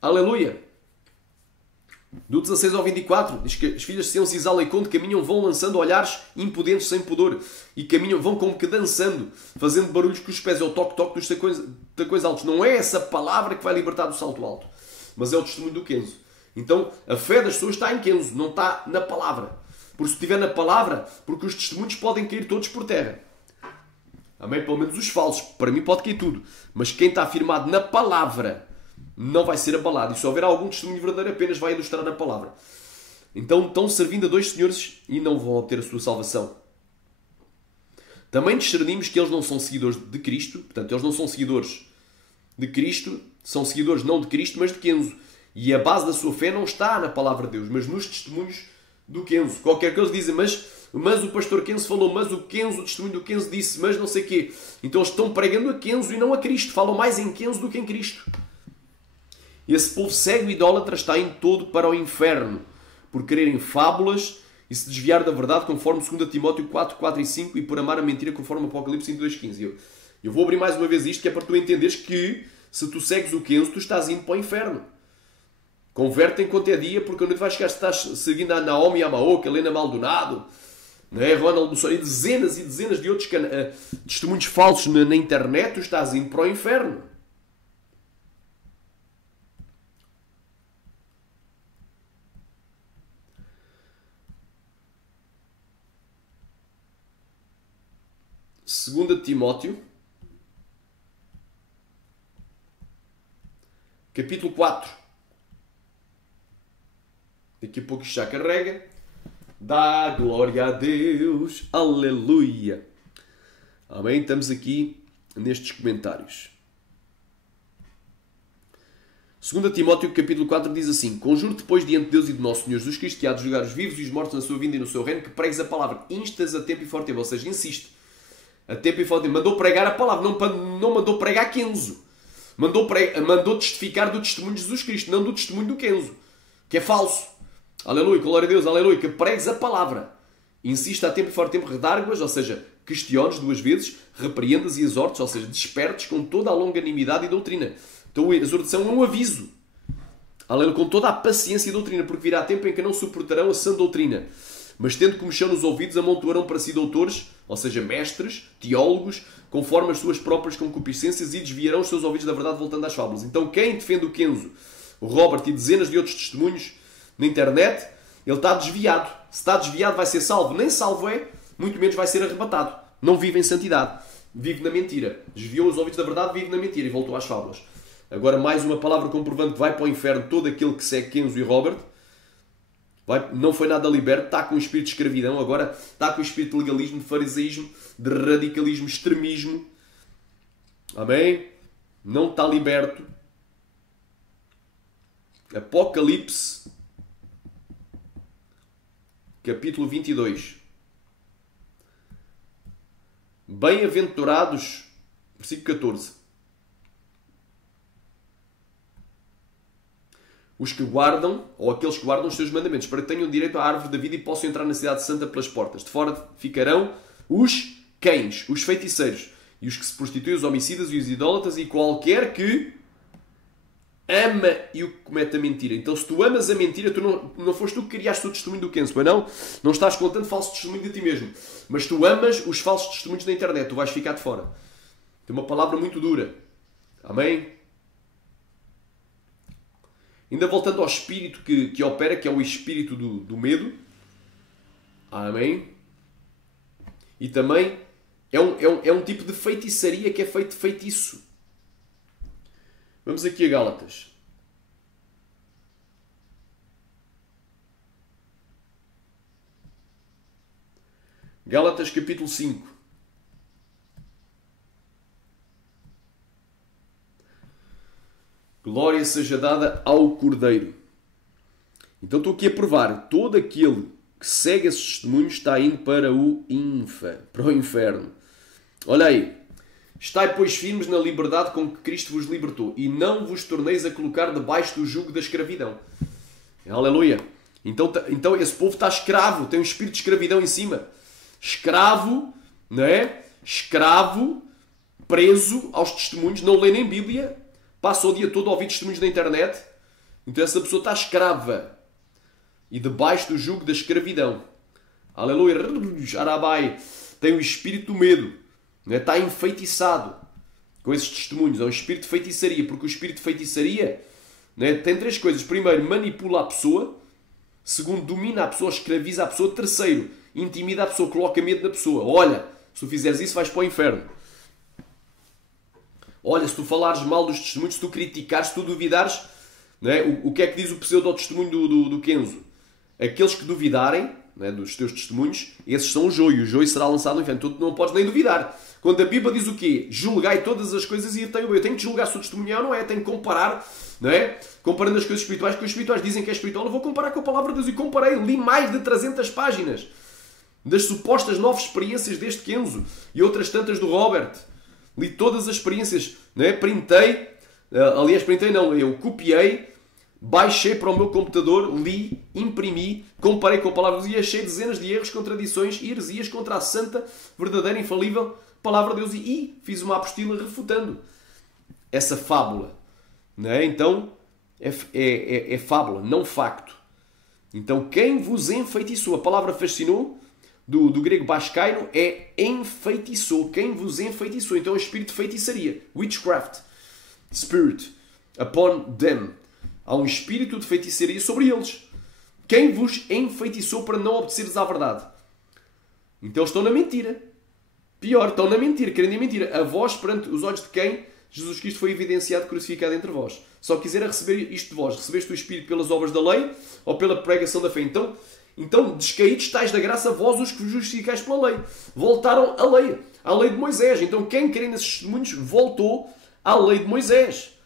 Aleluia. Do 16 ao 24. Diz que as filhas de Sião se exalam e quando caminham vão lançando olhares impudentes sem pudor. E caminham, vão como que dançando, fazendo barulhos com os pés. É o toque-toque dos tacões altos. Não é essa palavra que vai libertar do salto alto, mas é o testemunho do Kenzo. Então, a fé das pessoas está em Kenzo, não está na palavra. Porque se estiver na palavra, porque os testemunhos podem cair todos por terra. Amém? Pelo menos os falsos. Para mim pode cair tudo. Mas quem está afirmado na palavra não vai ser abalado. E se houver algum testemunho verdadeiro, apenas vai ilustrar a palavra. Então estão servindo a dois senhores e não vão obter a sua salvação. Também discernimos que eles não são seguidores de Cristo. Portanto, eles não são seguidores de Cristo. São seguidores não de Cristo, mas de Kenzo. E a base da sua fé não está na palavra de Deus, mas nos testemunhos do Kenzo. Qualquer coisa dizem, mas o pastor Kenzo falou, mas o testemunho do Kenzo disse, mas não sei o quê. Então eles estão pregando a Kenzo e não a Cristo. Falam mais em Kenzo do que em Cristo. Esse povo cego e idólatra está em todo para o inferno, por quererem fábulas e se desviar da verdade, conforme 2 Timóteo 4, 4 e 5, e por amar a mentira, conforme Apocalipse 22, 15. Eu vou abrir mais uma vez isto, que é para tu entenderes que, se tu segues o Kenzo, tu estás indo para o inferno. Converte enquanto é dia, porque onde vais chegar, se estás seguindo a Naomi Yamaoka, Helena Maldonado, né? Ronald Bussori, dezenas e dezenas de outros testemunhos falsos na internet, tu estás indo para o inferno. Segunda Timóteo, capítulo 4. Daqui a pouco isto já carrega. Dá glória a Deus. Aleluia. Amém? Estamos aqui nestes comentários. 2 Timóteo capítulo 4 diz assim: Conjuro depois diante de Deus e de nosso Senhor Jesus Cristo, que há de julgar os vivos e os mortos na sua vinda e no seu reino, que pregues a palavra. Instas a tempo e forte tempo. Ou seja, insiste. A tempo e forte tempo. Mandou pregar a palavra. Não mandou pregar Kenzo. Mandou testificar do testemunho de Jesus Cristo, não do testemunho do Kenzo, que é falso. Aleluia, glória a Deus, aleluia, que pregues a palavra. Insista a tempo e fora tempo, redarguas, ou seja, questiones 2 vezes, repreendas e exortes, ou seja, despertes com toda a longanimidade e doutrina. Então a exortação é um aviso. Aleluia, com toda a paciência e doutrina, porque virá tempo em que não suportarão a sã doutrina. Mas tendo comichão nos ouvidos, amontoarão para si doutores, ou seja, mestres, teólogos, conforme as suas próprias concupiscências, e desviarão os seus ouvidos da verdade voltando às fábulas. Então quem defende o Kenzo, o Robert e dezenas de outros testemunhos na internet, ele está desviado. Se está desviado vai ser salvo. Nem salvo é, muito menos vai ser arrebatado. Não vive em santidade. Vive na mentira. Desviou os ouvidos da verdade, vive na mentira e voltou às fábulas. Agora mais uma palavra comprovando que vai para o inferno todo aquele que segue Kenzo e Robert. Não foi nada liberto, está com o espírito de escravidão, agora está com o espírito de legalismo, de farisaísmo, de radicalismo, extremismo. Amém? Não está liberto. Apocalipse, capítulo 22. Bem-aventurados, versículo 14. Os que guardam, ou aqueles que guardam os seus mandamentos, para que tenham direito à árvore da vida e possam entrar na cidade santa pelas portas. De fora ficarão os cães, os feiticeiros, e os que se prostituem, os homicidas e os idólatras, e qualquer que ama e o que comete a mentira. Então, se tu amas a mentira, tu não foste tu que criaste o testemunho do Kenzo, pois não? Não estás contando falso testemunho de ti mesmo. Mas tu amas os falsos testemunhos da internet. Tu vais ficar de fora. Tem uma palavra muito dura. Amém? Ainda voltando ao espírito que opera, que é o espírito do medo. Amém? E também é um tipo de feitiçaria que é feito de feitiço. Vamos aqui a Gálatas. Gálatas capítulo 5. Glória seja dada ao Cordeiro. Então estou aqui a provar. Todo aquele que segue esses testemunhos está indo para o inferno. Olha aí. Estai, pois, firmes na liberdade com que Cristo vos libertou, e não vos torneis a colocar debaixo do jugo da escravidão. Aleluia. Então esse povo está escravo, tem um espírito de escravidão em cima. Escravo, não é? Escravo, preso aos testemunhos, não lê nem Bíblia, passa o dia todo a ouvir testemunhos na internet. Então essa pessoa está escrava e debaixo do jugo da escravidão. Aleluia. Arabai. Tem o espírito do medo. Está enfeitiçado com esses testemunhos. É um espírito de feitiçaria, porque o espírito de feitiçaria tem três coisas. Primeiro, manipula a pessoa. Segundo, domina a pessoa, escraviza a pessoa. Terceiro, intimida a pessoa, coloca medo na pessoa. Olha, se tu fizeres isso vais para o inferno. Olha, se tu falares mal dos testemunhos, se tu criticares, se tu duvidares, o que é que diz o pseudo-testemunho do Kenzo? Aqueles que duvidarem dos teus testemunhos, esses são o joio será lançado no inferno. Tu não podes nem duvidar. Quando a Bíblia diz o quê? Julgai todas as coisas e eu tenho que julgar se o testemunho ou não é, tenho que comparar, não é? Comparando as coisas espirituais, que os espirituais dizem que é espiritual, eu vou comparar com a palavra de Deus. E comparei, li mais de 300 páginas das supostas 9 experiências deste Kenzo e outras tantas do Robert. Li todas as experiências, não é? Printei, eu copiei, baixei para o meu computador, li, imprimi, comparei com a palavra de Deus e achei dezenas de erros, contradições e heresias contra a santa, verdadeira, infalível palavra de Deus e fiz uma apostila refutando essa fábula. Não é? Então, é fábula, não facto. Então, quem vos enfeitiçou? A palavra fascinou, do grego bascaino, é enfeitiçou. Quem vos enfeitiçou? Então, é o espírito de feitiçaria. Witchcraft. Spirit. Upon them. Há um espírito de feitiçaria sobre eles. Quem vos enfeitiçou para não obedeceres à verdade? Então, eles estão na mentira. Pior, estão na mentira, querendo a mentira. A vós, perante os olhos de quem Jesus Cristo foi evidenciado, crucificado entre vós. Só quiser receber isto de vós. Recebeste o Espírito pelas obras da lei ou pela pregação da fé. Então descaídos estáis da graça, vós os que vos justificais pela lei. Voltaram à lei de Moisés. Então quem crê nesses testemunhos voltou à lei de Moisés.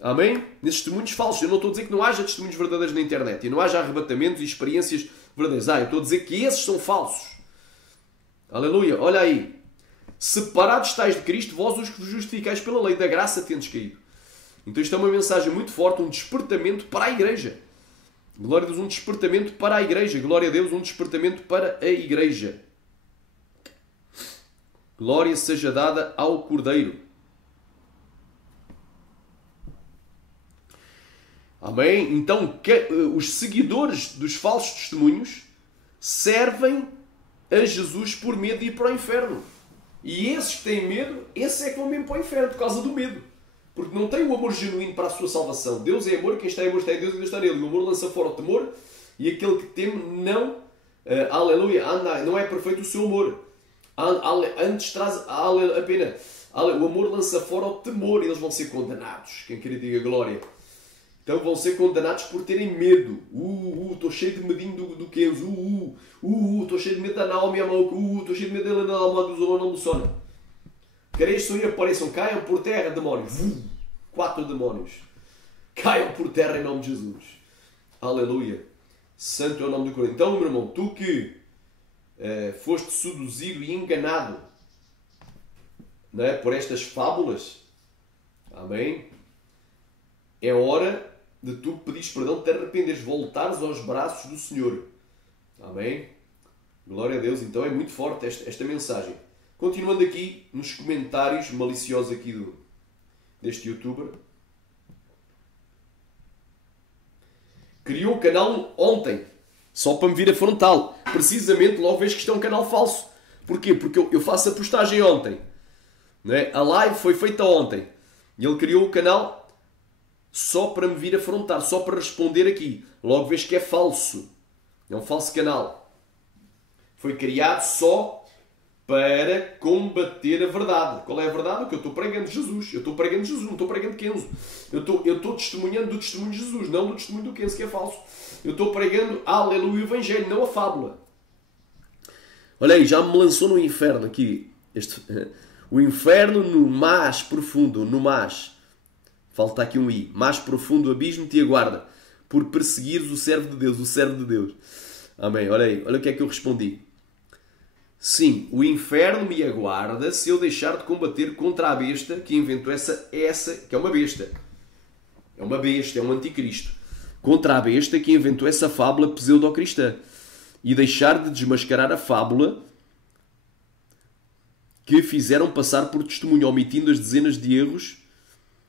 Amém? Nesses testemunhos falsos. Eu não estou a dizer que não haja testemunhos verdadeiros na internet. E não haja arrebatamentos e experiências verdadeiras. Eu estou a dizer que esses são falsos. Aleluia. Olha aí. Separados estáis de Cristo, vós os que vos justificais pela lei da graça tendes caído. Então isto é uma mensagem muito forte, um despertamento para a igreja. Glória a Deus, um despertamento para a igreja. Glória a Deus, um despertamento para a igreja. Glória seja dada ao Cordeiro. Amém? Então, os seguidores dos falsos testemunhos servem a Jesus por medo de ir para o inferno. E esses que têm medo, esses é que vão mesmo para o inferno por causa do medo. Porque não têm o amor genuíno para a sua salvação. Deus é amor, quem está em amor está em Deus e Deus está nele. O amor lança fora o temor e aquele que teme não, aleluia, não é perfeito o seu amor. Antes traz apenas. O amor lança fora o temor e eles vão ser condenados. Quem quer diga glória. Então vão ser condenados por terem medo. Estou cheio de medinho do Kenzo. Estou cheio de medo da Naomi Amoco. Estou cheio de medo da alma do Zorona Lussona. Quereis sorrir, apareçam, caiam por terra, demónios. 4 demónios. Caiam por terra em nome de Jesus. Aleluia. Santo é o nome do Cordeiro. Então, meu irmão, tu que foste seduzido e enganado, não é, por estas fábulas, amém? É hora de tu pedires perdão, te arrependeres, voltares aos braços do Senhor. Amém? Glória a Deus. Então é muito forte esta mensagem. Continuando aqui nos comentários maliciosos aqui deste youtuber. criou o canal ontem, só para me vir a frontal. Precisamente logo vejo que isto é um canal falso. Porquê? Porque eu faço a postagem ontem. Não é? A live foi feita ontem. E ele criou o canal só para me vir afrontar, só para responder aqui. Logo vejo que é falso. É um falso canal. Foi criado só para combater a verdade. Qual é a verdade? O que eu estou pregando de Jesus. Eu estou pregando de Jesus, não estou pregando de Kenzo. Eu estou testemunhando do testemunho de Jesus, não do testemunho do Kenzo, que é falso. Eu estou pregando, aleluia, o Evangelho, não a fábula. Olha aí, já me lançou no inferno aqui. O inferno no mais profundo, no mais. Falta aqui um i. Mais profundo abismo te aguarda por perseguires o servo de Deus, o servo de Deus. Amém. Olha aí, olha o que é que eu respondi. Sim, o inferno me aguarda se eu deixar de combater contra a besta que inventou essa que é uma besta. É uma besta, é um anticristo. Contra a besta que inventou essa fábula pseudo-cristã. E deixar de desmascarar a fábula que fizeram passar por testemunho, omitindo as dezenas de erros,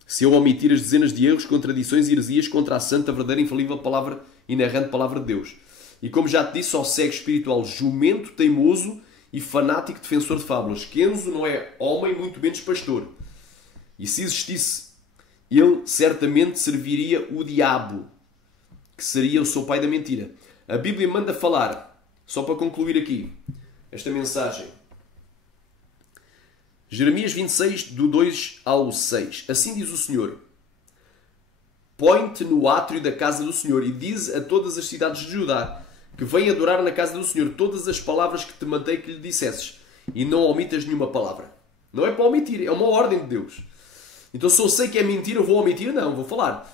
se eu omitir as dezenas de erros, contradições e heresias contra a santa, verdadeira, infalível palavra, inerrante palavra de Deus. E como já te disse, ao cego espiritual jumento, teimoso e fanático defensor de fábulas. Kenzo não é homem, muito menos pastor. E se existisse, ele certamente serviria o diabo, que seria o seu pai da mentira. A Bíblia manda falar, só para concluir aqui, esta mensagem. Jeremias 26, do 2 ao 6. Assim diz o Senhor: põe-te no átrio da casa do Senhor e diz a todas as cidades de Judá que vêm adorar na casa do Senhor todas as palavras que te mandei que lhe dissesses, e não omitas nenhuma palavra. Não é para omitir, é uma ordem de Deus. Então se eu sei que é mentira, eu vou omitir? Não, vou falar.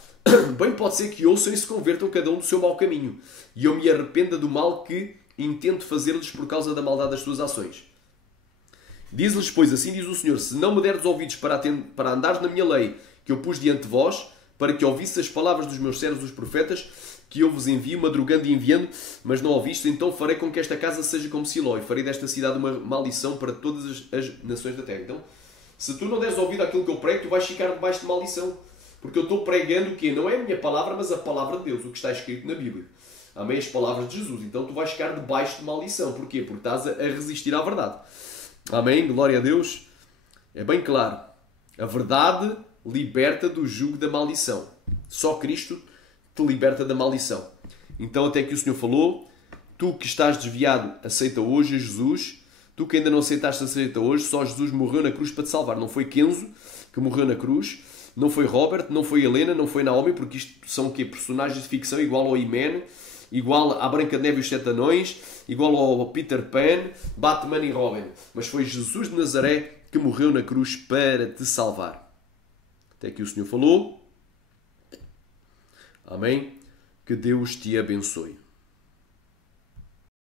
Bem pode ser que ouçam e se convertam cada um do seu mau caminho, e eu me arrependa do mal que intento fazer-lhes por causa da maldade das suas ações. Diz-lhes, pois, assim diz o Senhor: se não me derdes ouvidos para andares na minha lei, que eu pus diante de vós, para que ouvisses as palavras dos meus servos, os profetas, que eu vos envio, madrugando e enviando, mas não ouvistes, então farei com que esta casa seja como Siló, e farei desta cidade uma maldição para todas as nações da terra. Então, se tu não deres ouvido àquilo que eu prego, tu vais ficar debaixo de maldição. Porque eu estou pregando o quê? Não é a minha palavra, mas a palavra de Deus, o que está escrito na Bíblia. Amém? As palavras de Jesus. Então tu vais ficar debaixo de maldição. Porquê? Porque estás a resistir à verdade. Amém? Glória a Deus. É bem claro. A verdade liberta do jugo da maldição. Só Cristo te liberta da maldição. Então até que o Senhor falou: tu que estás desviado, aceita hoje Jesus. Tu que ainda não aceitaste, aceita hoje. Só Jesus morreu na cruz para te salvar. Não foi Kenzo que morreu na cruz. Não foi Robert, não foi Helena, não foi Naomi, porque isto são o quê? Personagens de ficção igual ao He-Man, igual à Branca de Neve e os Sete Anões, igual ao Peter Pan, Batman e Robin. Mas foi Jesus de Nazaré que morreu na cruz para te salvar. Até que o Senhor falou. Amém? Que Deus te abençoe.